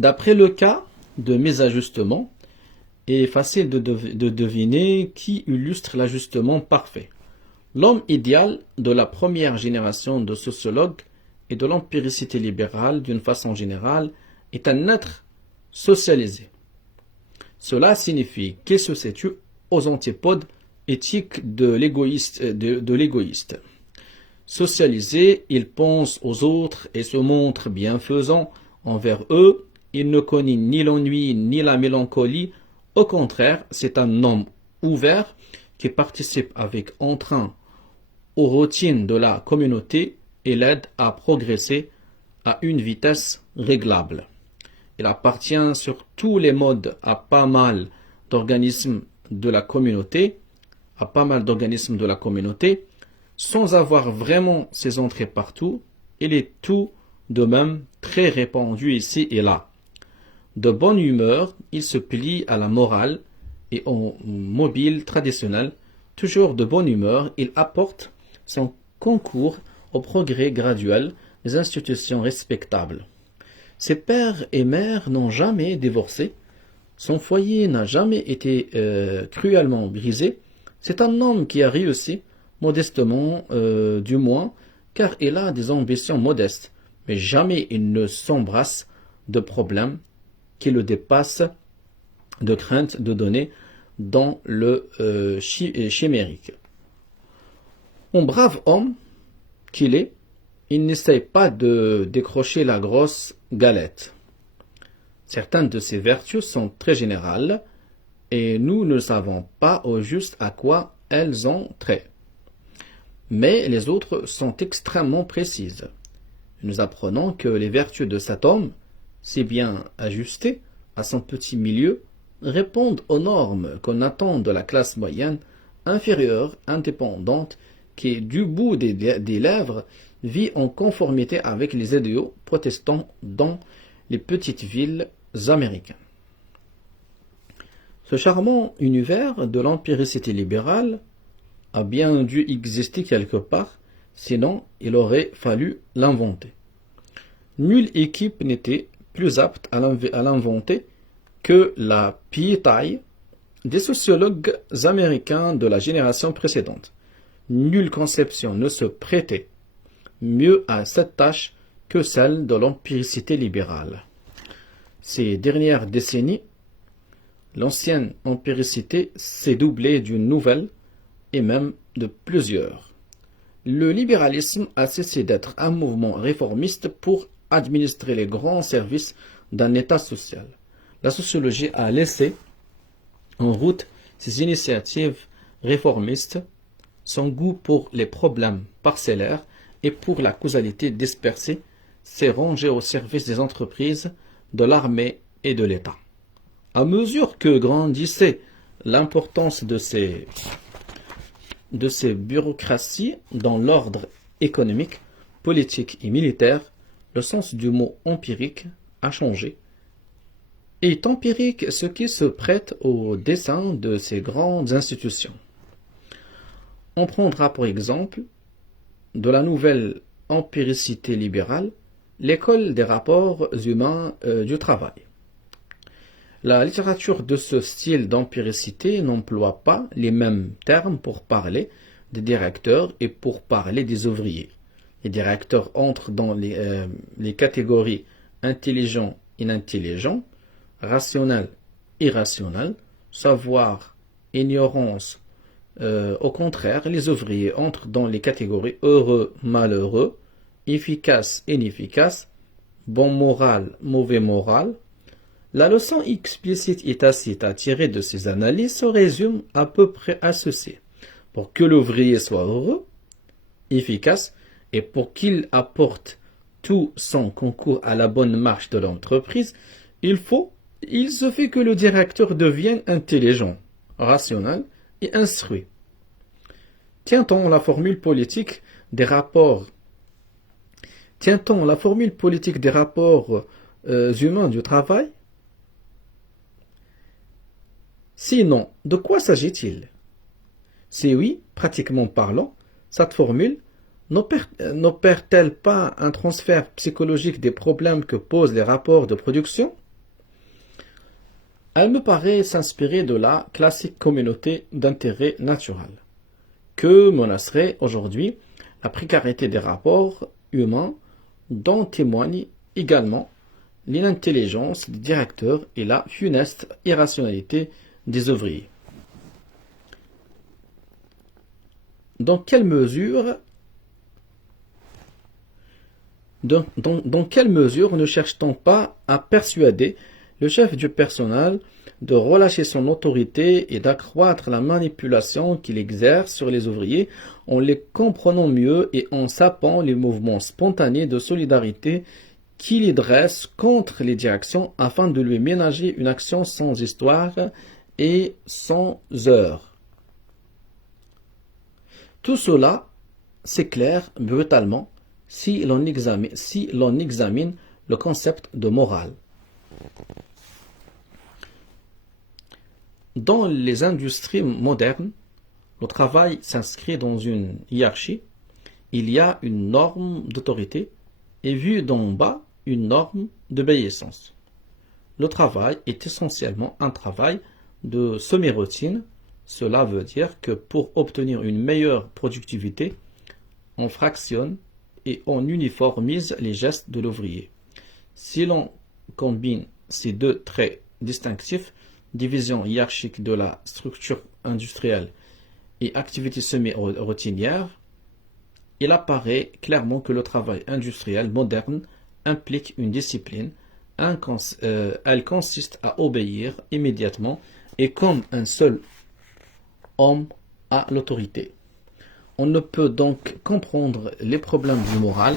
D'après le cas de mésajustement, il est facile de deviner qui illustre l'ajustement parfait. L'homme idéal de la première génération de sociologues et de l'empiricité libérale d'une façon générale est un être socialisé. Cela signifie qu'il se situe aux antipodes éthiques de l'égoïste. Socialisé, il pense aux autres et se montre bienfaisant envers eux. Il ne connaît ni l'ennui ni la mélancolie Au contraire, c'est un homme ouvert qui participe avec entrain aux routines de la communauté et l'aide à progresser à une vitesse réglable. Il appartient sur tous les modes à pas mal d'organismes de la communauté, sans avoir vraiment ses entrées partout. Il est tout de même très répandu ici et là. De bonne humeur, il se plie à la morale et au mobile traditionnel. Toujours de bonne humeur, il apporte son concours au progrès graduel des institutions respectables. Ses pères et mères n'ont jamais divorcé. Son foyer n'a jamais été cruellement brisé. C'est un homme qui a réussi, modestement du moins, car il a des ambitions modestes, mais jamais il ne s'embrasse de problèmes qui le dépassent, de crainte de donner dans le chimérique. Un brave homme qu'il est, il n'essaye pas de décrocher la grosse galette. Certaines de ces vertus sont très générales et nous ne savons pas au juste à quoi elles ont trait. Mais les autres sont extrêmement précises. Nous apprenons que les vertus de cet homme, si bien ajustées à son petit milieu, répondent aux normes qu'on attend de la classe moyenne, inférieure, indépendante, qui, du bout des lèvres, vit en conformité avec les idéaux protestants dans les petites villes américaines. Ce charmant univers de l'empiricité libérale a bien dû exister quelque part, sinon il aurait fallu l'inventer. Nulle équipe n'était plus apte à l'inventer que la piétaille des sociologues américains de la génération précédente. Nulle conception ne se prêtait mieux à cette tâche que celle de l'empiricité libérale. Ces dernières décennies, l'ancienne empiricité s'est doublée d'une nouvelle et même de plusieurs. Le libéralisme a cessé d'être un mouvement réformiste pour administrer les grands services d'un État social. La sociologie a laissé en route ses initiatives réformistes, son goût pour les problèmes parcellaires et pour la causalité dispersée s'est rangé au service des entreprises, de l'armée et de l'État. À mesure que grandissait l'importance de ces bureaucraties dans l'ordre économique, politique et militaire, le sens du mot empirique a changé. Est empirique ce qui se prête au dessin de ces grandes institutions. On prendra pour exemple de la nouvelle empiricité libérale l'école des rapports humains du travail. La littérature de ce style d'empiricité n'emploie pas les mêmes termes pour parler des directeurs et pour parler des ouvriers. Les directeurs entrent dans les catégories intelligents, inintelligents, rationnel, irrationnel, savoir, ignorance. Au contraire, les ouvriers entrent dans les catégories heureux, malheureux, efficace, inefficace, bon moral, mauvais moral. La leçon explicite et tacite à tirer de ces analyses se résume à peu près à ceci. Pour que l'ouvrier soit heureux, efficace, et pour qu'il apporte tout son concours à la bonne marche de l'entreprise, il suffit que le directeur devienne intelligent, rationnel et instruit. Tient-on la formule politique des rapports humains du travail? Sinon, de quoi s'agit-il? Si oui, pratiquement parlant, cette formule n'opère-t-elle pas un transfert psychologique des problèmes que posent les rapports de production? Elle me paraît s'inspirer de la classique communauté d'intérêt naturel, que menacerait aujourd'hui la précarité des rapports humains dont témoigne également l'inintelligence des directeurs et la funeste irrationalité des ouvriers. Dans quelle mesure ne cherche-t-on pas à persuader le chef du personnel de relâcher son autorité et d'accroître la manipulation qu'il exerce sur les ouvriers en les comprenant mieux et en sapant les mouvements spontanés de solidarité qu'il y dresse contre les directions afin de lui ménager une action sans histoire et sans heure. Tout cela s'éclaire brutalement si l'on examine le concept de morale. Dans les industries modernes, le travail s'inscrit dans une hiérarchie. Il y a une norme d'autorité et vue d'en bas, une norme d'obéissance. Le travail est essentiellement un travail de semi-routine. Cela veut dire que pour obtenir une meilleure productivité, on fractionne et on uniformise les gestes de l'ouvrier. Si l'on combine ces deux traits distinctifs, division hiérarchique de la structure industrielle et activité semi-routinière, il apparaît clairement que le travail industriel moderne implique une discipline. Elle consiste à obéir immédiatement et comme un seul homme à l'autorité. On ne peut donc comprendre les problèmes du moral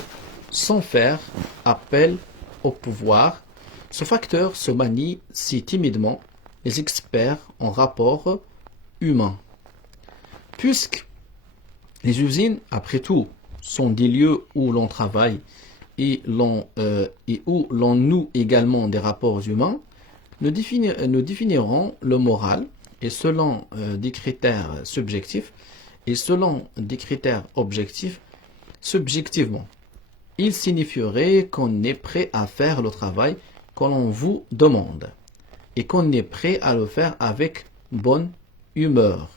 sans faire appel au pouvoir. Ce facteur se manie si timidement les experts en rapport humain. Puisque les usines, après tout, sont des lieux où l'on travaille et où l'on noue également des rapports humains, nous définirons le moral et selon des critères subjectifs et selon des critères objectifs subjectivement. Il signifierait qu'on est prêt à faire le travail que l'on vous demande et qu'on est prêt à le faire avec bonne humeur,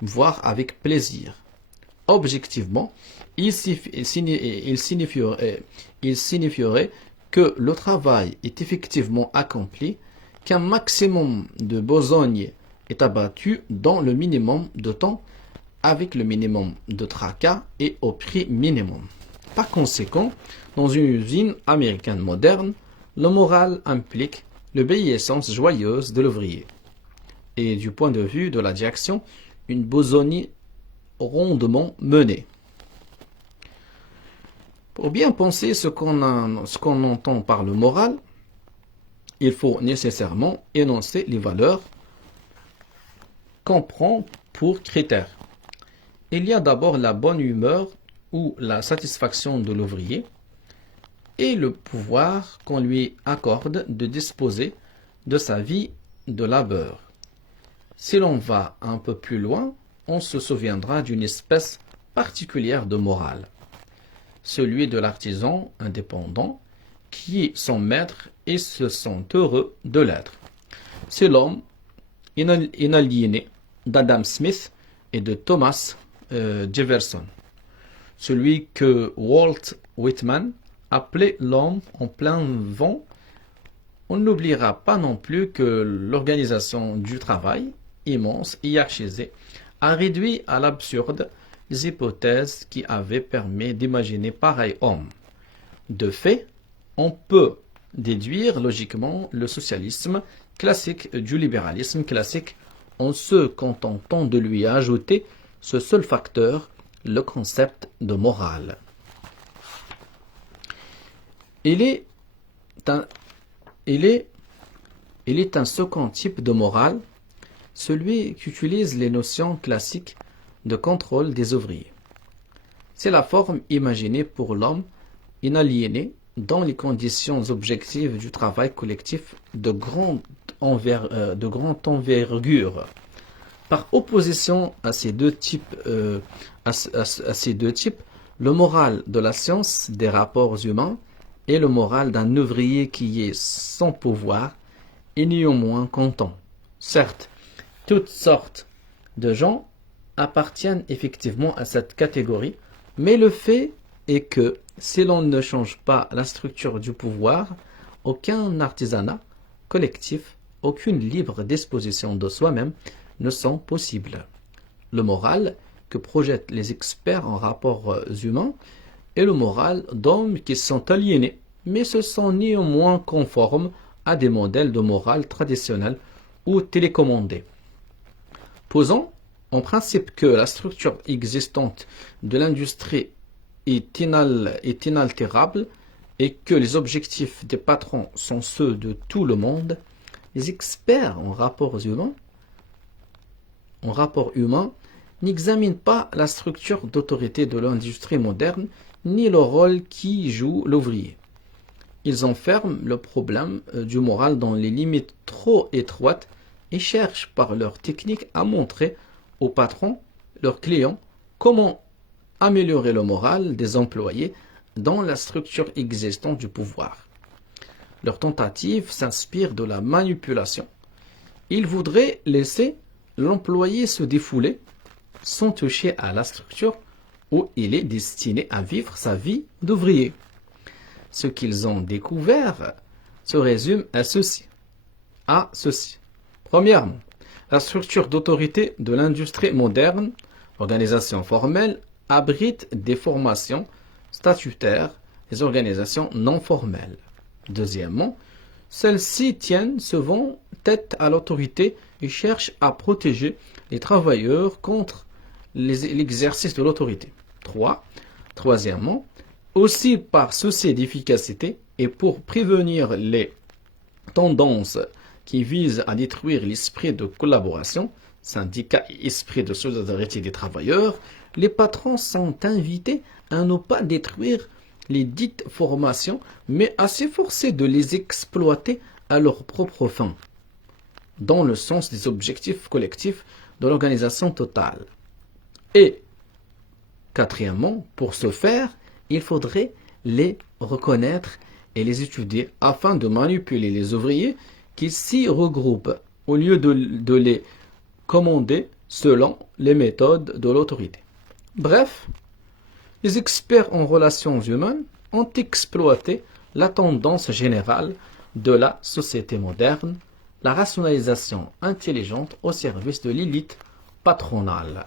voire avec plaisir. Objectivement, il signifierait que le travail est effectivement accompli, qu'un maximum de besogne est abattu dans le minimum de temps avec le minimum de tracas et au prix minimum. Par conséquent, dans une usine américaine moderne, le moral implique l'obéissance joyeuse de l'ouvrier. Et du point de vue de la direction, une besogne rondement menée. Pour bien penser ce qu'on entend par le moral, il faut nécessairement énoncer les valeurs qu'on prend pour critères. Il y a d'abord la bonne humeur ou la satisfaction de l'ouvrier et le pouvoir qu'on lui accorde de disposer de sa vie de labeur. Si l'on va un peu plus loin, on se souviendra d'une espèce particulière de morale, celui de l'artisan indépendant qui est son maître et se sent heureux de l'être. C'est l'homme inaliéné d'Adam Smith et de Thomas Jefferson, celui que Walt Whitman appelait l'homme en plein vent. On n'oubliera pas non plus que l'organisation du travail, immense, hiérarchisée, a réduit à l'absurde les hypothèses qui avaient permis d'imaginer pareil homme. De fait, on peut déduire logiquement le socialisme classique du libéralisme classique en se contentant de lui ajouter ce seul facteur, le concept de morale. Il est un second type de morale, celui qui utilise les notions classiques de contrôle des ouvriers. C'est la forme imaginée pour l'homme inaliéné dans les conditions objectives du travail collectif de grande envergure. Par opposition à ces deux types, le moral de la science des rapports humains et le moral d'un ouvrier qui est sans pouvoir et néanmoins content. Certes, toutes sortes de gens appartiennent effectivement à cette catégorie, mais le fait est que si l'on ne change pas la structure du pouvoir, aucun artisanat collectif, aucune libre disposition de soi-même ne sont possibles. Le moral que projettent les experts en rapports humains est le moral d'hommes qui sont aliénés, mais se sont néanmoins conformes à des modèles de morale traditionnels ou télécommandés. Posons en principe que la structure existante de l'industrie est inaltérable et que les objectifs des patrons sont ceux de tout le monde, les experts en rapports humains n'examinent pas la structure d'autorité de l'industrie moderne ni le rôle qu'y joue l'ouvrier. Ils enferment le problème du moral dans les limites trop étroites et cherchent par leur technique à montrer aux patrons, leurs clients, comment améliorer le moral des employés dans la structure existante du pouvoir. Leur tentative s'inspire de la manipulation. Ils voudraient laisser l'employé se défouler sans toucher à la structure où il est destiné à vivre sa vie d'ouvrier. Ce qu'ils ont découvert se résume à ceci. Premièrement, la structure d'autorité de l'industrie moderne, organisation formelle, abrite des formations statutaires, des organisations non formelles. Deuxièmement, celles-ci tiennent souvent tête à l'autorité et cherchent à protéger les travailleurs contre l'exercice de l'autorité. Troisièmement, aussi par souci d'efficacité et pour prévenir les tendances qui visent à détruire l'esprit de collaboration, syndicat et esprit de solidarité des travailleurs, les patrons sont invités à ne pas détruire les dites formations, mais à s'efforcer de les exploiter à leur propre fin, dans le sens des objectifs collectifs de l'organisation totale. Et, quatrièmement, pour ce faire, il faudrait les reconnaître et les étudier afin de manipuler les ouvriers qui s'y regroupent au lieu de les commander selon les méthodes de l'autorité. Bref, les experts en relations humaines ont exploité la tendance générale de la société moderne, la rationalisation intelligente au service de l'élite patronale.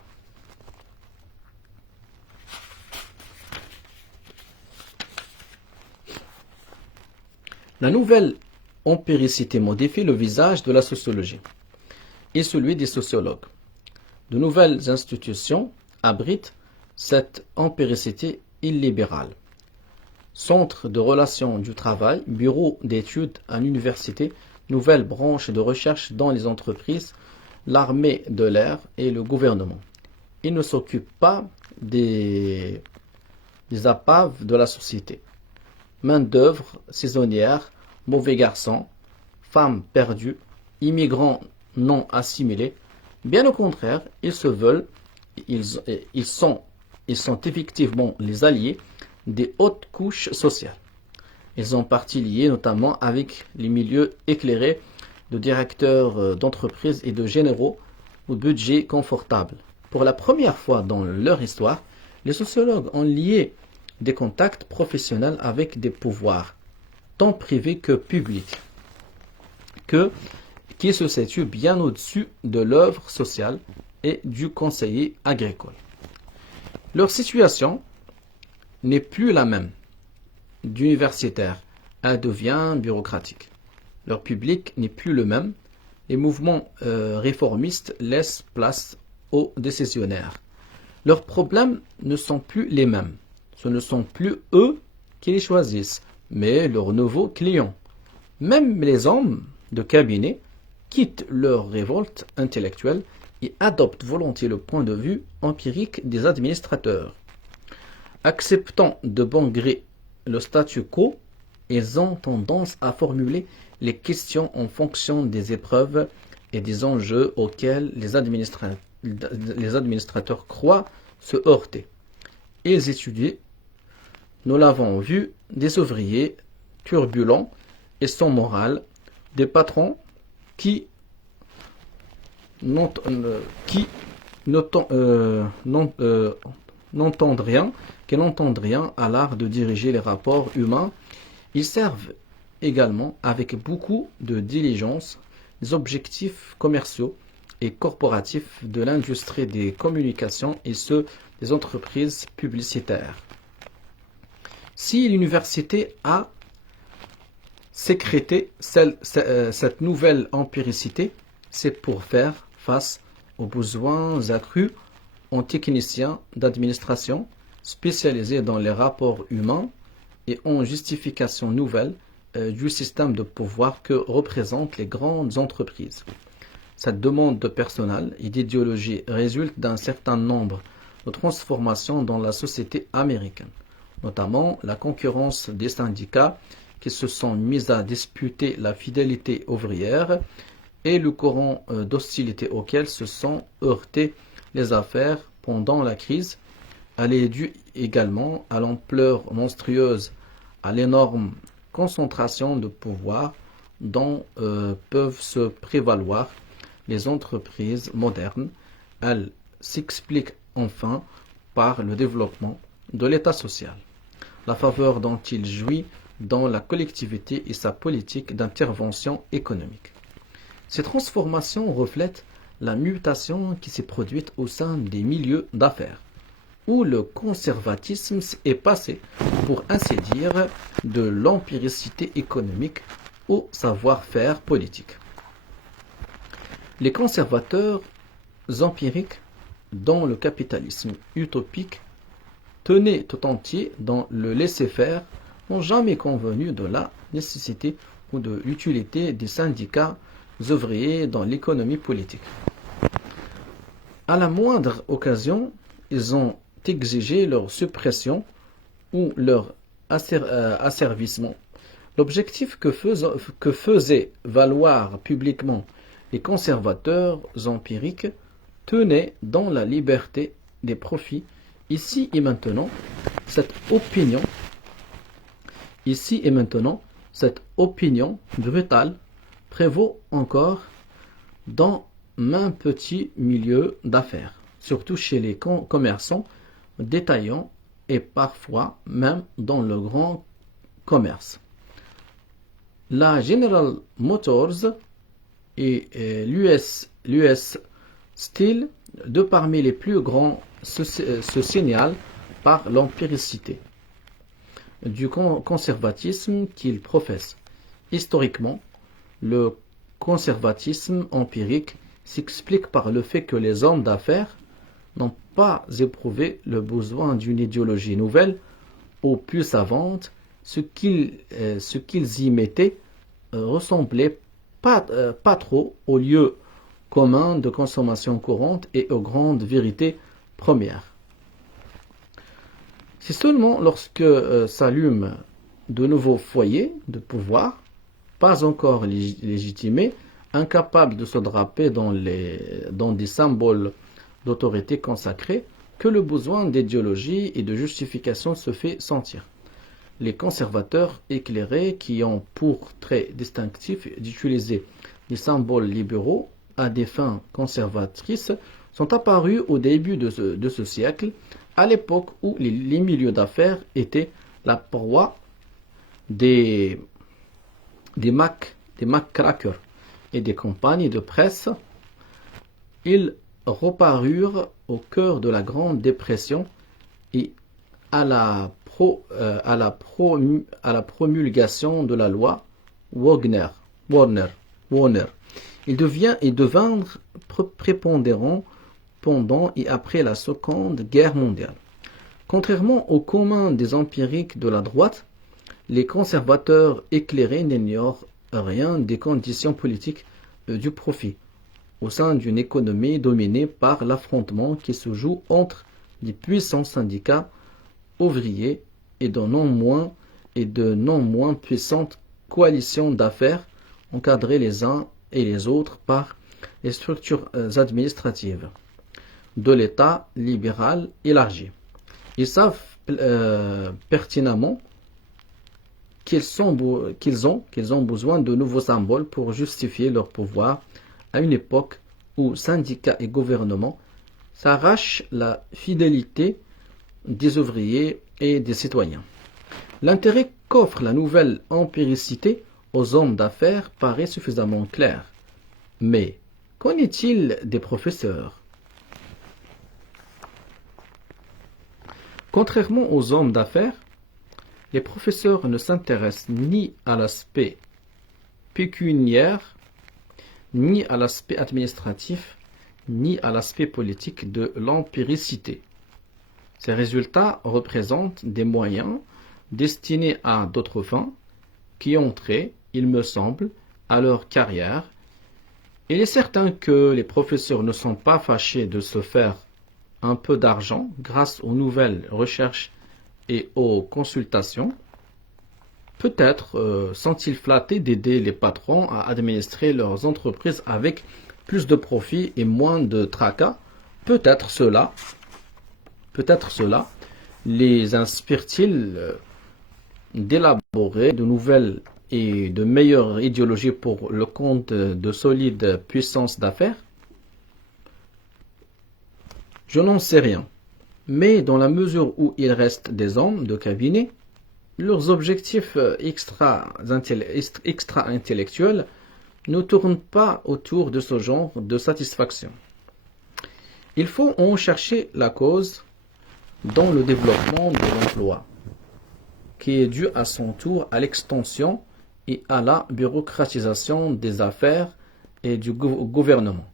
La nouvelle empiricité modifie le visage de la sociologie et celui des sociologues. De nouvelles institutions abritent cette empiricité illibérale. Centre de relations du travail, bureau d'études à l'université, nouvelles branches de recherche dans les entreprises, l'armée de l'air et le gouvernement. Ils ne s'occupent pas des apaves de la société. Main-d'œuvre saisonnière, mauvais garçons, femmes perdues, immigrants non assimilés. Bien au contraire, ils sont effectivement les alliés des hautes couches sociales. Ils ont partie liée notamment avec les milieux éclairés de directeurs d'entreprises et de généraux au budget confortable. Pour la première fois dans leur histoire, les sociologues ont lié des contacts professionnels avec des pouvoirs, tant privés que publics, qui se situent bien au-dessus de l'œuvre sociale et du conseiller agricole. Leur situation n'est plus la même. D'universitaire, elle devient bureaucratique. Leur public n'est plus le même. Les mouvements réformistes laissent place aux décisionnaires. Leurs problèmes ne sont plus les mêmes. Ce ne sont plus eux qui les choisissent, mais leurs nouveaux clients. Même les hommes de cabinet quittent leur révolte intellectuelle et adoptent volontiers le point de vue empirique des administrateurs. Acceptant de bon gré le statu quo, ils ont tendance à formuler les questions en fonction des épreuves et des enjeux auxquels les administrateurs croient se heurter. Ils étudient, nous l'avons vu, des ouvriers turbulents et sans morale, des patrons qui n'entendent rien à l'art de diriger les rapports humains. Ils servent également avec beaucoup de diligence les objectifs commerciaux et corporatifs de l'industrie des communications et ceux des entreprises publicitaires. Si l'université a sécrété cette nouvelle empiricité, c'est pour faire face aux besoins accrus en techniciens d'administration spécialisés dans les rapports humains et en justification nouvelle du système de pouvoir que représentent les grandes entreprises. Cette demande de personnel et d'idéologie résulte d'un certain nombre de transformations dans la société américaine, notamment la concurrence des syndicats qui se sont mis à disputer la fidélité ouvrière et le courant d'hostilité auquel se sont heurtées les affaires pendant la crise. Elle est due également à l'ampleur monstrueuse, à l'énorme concentration de pouvoir dont peuvent se prévaloir les entreprises modernes. Elle s'explique enfin par le développement de l'État social, la faveur dont il jouit dans la collectivité et sa politique d'intervention économique. Ces transformations reflètent la mutation qui s'est produite au sein des milieux d'affaires, où le conservatisme est passé, pour ainsi dire, de l'empiricité économique au savoir-faire politique. Les conservateurs empiriques, dont le capitalisme utopique tenait tout entier dans le laisser-faire, n'ont jamais convenu de la nécessité ou de l'utilité des syndicats ouvriers dans l'économie politique. À la moindre occasion, ils ont exigé leur suppression ou leur asservissement. L'objectif que faisaient valoir publiquement les conservateurs empiriques tenait dans la liberté des profits. Ici et maintenant, cette opinion brutale prévaut encore dans un petit milieu d'affaires, surtout chez les commerçants détaillants et parfois même dans le grand commerce. La General Motors et l'US Steel, deux parmi les plus grands, se signalent par l'empiricité du conservatisme qu'ils professent. Historiquement, le conservatisme empirique s'explique par le fait que les hommes d'affaires n'ont pas éprouvé le besoin d'une idéologie nouvelle ou plus savante. Ce qu'ils y mettaient ressemblait pas trop aux lieux communs de consommation courante et aux grandes vérités premières. C'est seulement lorsque s'allument de nouveaux foyers de pouvoir, pas encore légitimés, incapables de se draper dans des symboles d'autorité consacrée, que le besoin d'idéologie et de justification se fait sentir. Les conservateurs éclairés, qui ont pour trait distinctif d'utiliser les symboles libéraux à des fins conservatrices, sont apparus au début de ce siècle, à l'époque où les milieux d'affaires étaient la proie des McCrackers et des compagnies de presse. Ils reparurent au cœur de la Grande Dépression et à la promulgation de la loi Warner. Ils devinrent prépondérants pendant et après la Seconde Guerre mondiale. Contrairement au commun des empiriques de la droite, les conservateurs éclairés n'ignorent rien des conditions politiques du profit, au sein d'une économie dominée par l'affrontement qui se joue entre les puissants syndicats ouvriers et de non moins puissantes coalitions d'affaires encadrées les uns et les autres par les structures administratives de l'État libéral élargi. Ils savent pertinemment qu'ils ont besoin de nouveaux symboles pour justifier leur pouvoir à une époque où syndicats et gouvernements s'arrachent la fidélité des ouvriers et des citoyens. L'intérêt qu'offre la nouvelle empiricité aux hommes d'affaires paraît suffisamment clair. Mais qu'en est-il des professeurs? Contrairement aux hommes d'affaires, les professeurs ne s'intéressent ni à l'aspect pécuniaire, ni à l'aspect administratif, ni à l'aspect politique de l'empiricité. Ces résultats représentent des moyens destinés à d'autres fins qui ont trait, il me semble, à leur carrière. Il est certain que les professeurs ne sont pas fâchés de se faire un peu d'argent grâce aux nouvelles recherches et aux consultations. Peut-être sont-ils flattés d'aider les patrons à administrer leurs entreprises avec plus de profit et moins de tracas. Peut-être cela les inspire-t-il d'élaborer de nouvelles et de meilleures idéologies pour le compte de solides puissances d'affaires? Je n'en sais rien, mais dans la mesure où il reste des hommes de cabinet, leurs objectifs extra-intellectuels ne tournent pas autour de ce genre de satisfaction. Il faut en chercher la cause dans le développement de l'emploi, qui est dû à son tour à l'extension et à la bureaucratisation des affaires et du gouvernement,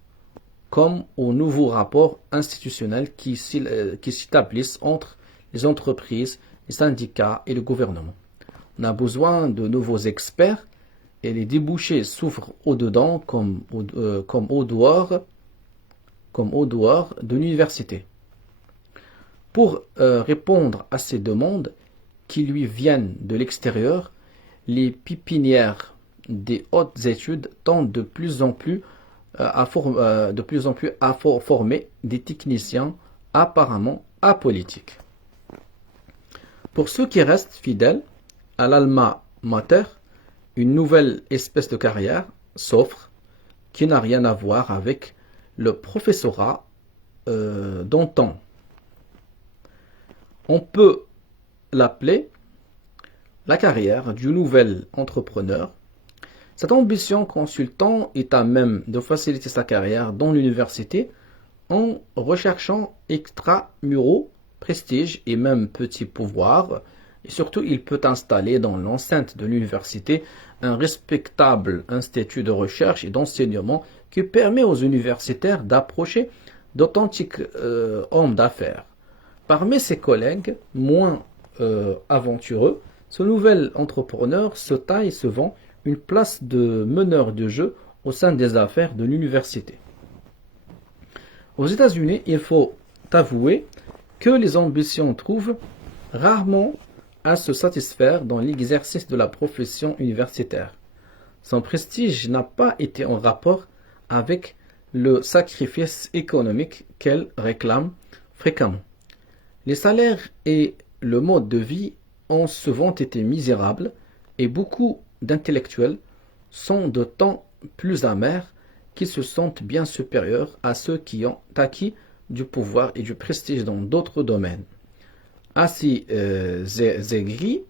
comme aux nouveaux rapports institutionnels qui s'établissent entre les entreprises, les syndicats et le gouvernement. On a besoin de nouveaux experts et les débouchés s'ouvrent au-dedans comme au dehors de l'université. Pour répondre à ces demandes qui lui viennent de l'extérieur, les pépinières des hautes études tendent de plus en plus à former des techniciens apparemment apolitiques. Pour ceux qui restent fidèles à l'alma mater, une nouvelle espèce de carrière s'offre qui n'a rien à voir avec le professorat d'antan. On peut l'appeler la carrière du nouvel entrepreneur. Cette ambition consultant est à même de faciliter sa carrière dans l'université en recherchant extramuraux, prestige et même petit pouvoir. Et surtout, il peut installer dans l'enceinte de l'université un respectable institut de recherche et d'enseignement qui permet aux universitaires d'approcher d'authentiques hommes d'affaires. Parmi ses collègues moins aventureux, ce nouvel entrepreneur se taille et se vend une place de meneur de jeu au sein des affaires de l'université. Aux États-Unis, il faut avouer que les ambitions trouvent rarement à se satisfaire dans l'exercice de la profession universitaire. Son prestige n'a pas été en rapport avec le sacrifice économique qu'elle réclame fréquemment. Les salaires et le mode de vie ont souvent été misérables et beaucoup d'intellectuels sont d'autant plus amers qu'ils se sentent bien supérieurs à ceux qui ont acquis du pouvoir et du prestige dans d'autres domaines. À ces aigris,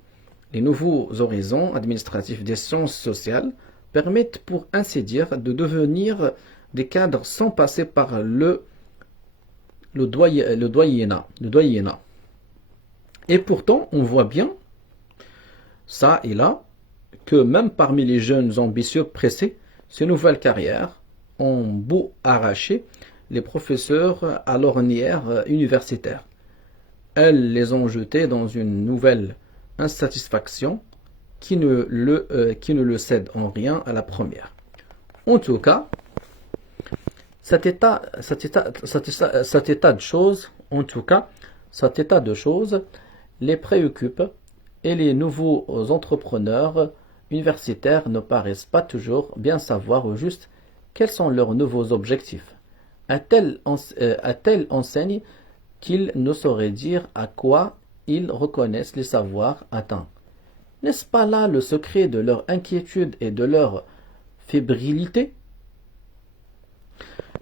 les nouveaux horizons administratifs des sciences sociales permettent pour ainsi dire de devenir des cadres sans passer par le doyenat. Et pourtant, on voit bien, ça et là, que même parmi les jeunes ambitieux pressés, ces nouvelles carrières ont beau arracher les professeurs à l'ornière universitaire. Elles les ont jetés dans une nouvelle insatisfaction qui ne le cède en rien à la première. En tout cas, cet état de choses les préoccupe et les nouveaux entrepreneurs universitaires ne paraissent pas toujours bien savoir au juste quels sont leurs nouveaux objectifs. À telle enseigne qu'ils ne sauraient dire à quoi ils reconnaissent les savoirs atteints. N'est-ce pas là le secret de leur inquiétude et de leur fébrilité?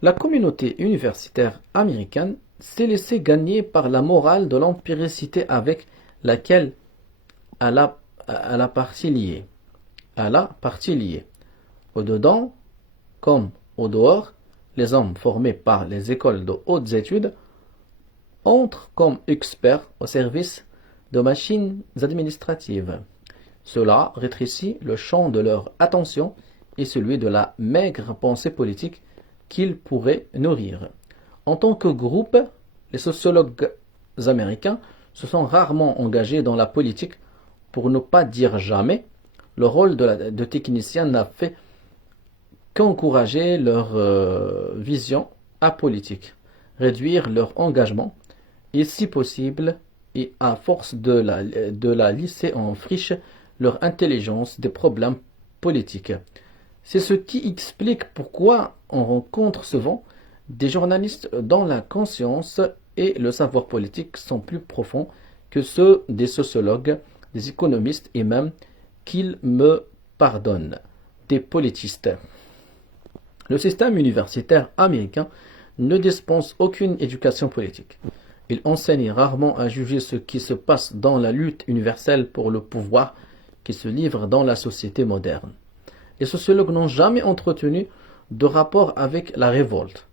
La communauté universitaire américaine s'est laissée gagner par la morale de l'empiricité avec laquelle elle a partie liée. Au-dedans, comme au dehors, les hommes formés par les écoles de hautes études entrent comme experts au service de machines administratives. Cela rétrécit le champ de leur attention est celui de la maigre pensée politique qu'il pourrait nourrir. En tant que groupe, les sociologues américains se sont rarement engagés dans la politique, pour ne pas dire jamais. Le rôle de technicien n'a fait qu'encourager leur vision apolitique, réduire leur engagement et, si possible, et à force de la lisser en friche, leur intelligence des problèmes politiques. C'est ce qui explique pourquoi on rencontre souvent des journalistes dont la conscience et le savoir politique sont plus profonds que ceux des sociologues, des économistes et même, qu'ils me pardonnent, des politistes. Le système universitaire américain ne dispense aucune éducation politique. Il enseigne rarement à juger ce qui se passe dans la lutte universelle pour le pouvoir qui se livre dans la société moderne. Les sociologues n'ont jamais entretenu de rapport avec la révolte.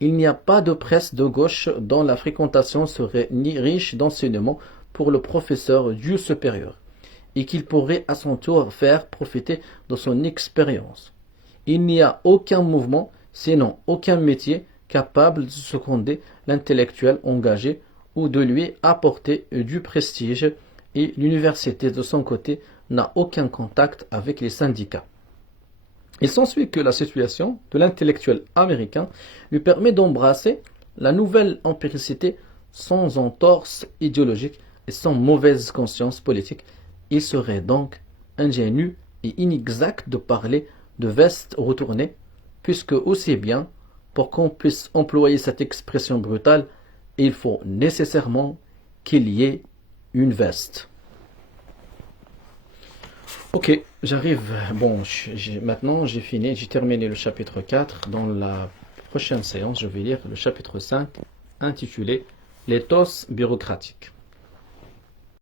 Il n'y a pas de presse de gauche dont la fréquentation serait ni riche d'enseignements pour le professeur du supérieur, et qu'il pourrait à son tour faire profiter de son expérience. Il n'y a aucun mouvement, sinon aucun métier, capable de seconder l'intellectuel engagé ou de lui apporter du prestige, et l'université de son côté n'a aucun contact avec les syndicats. Il s'ensuit que la situation de l'intellectuel américain lui permet d'embrasser la nouvelle empiricité sans entorse idéologique et sans mauvaise conscience politique. Il serait donc ingénu et inexact de parler de veste retournée, puisque aussi bien, pour qu'on puisse employer cette expression brutale, il faut nécessairement qu'il y ait une veste. Ok, j'arrive. Bon, maintenant j'ai fini, j'ai terminé le chapitre 4. Dans la prochaine séance, je vais lire le chapitre 5, intitulé L'éthos bureaucratique.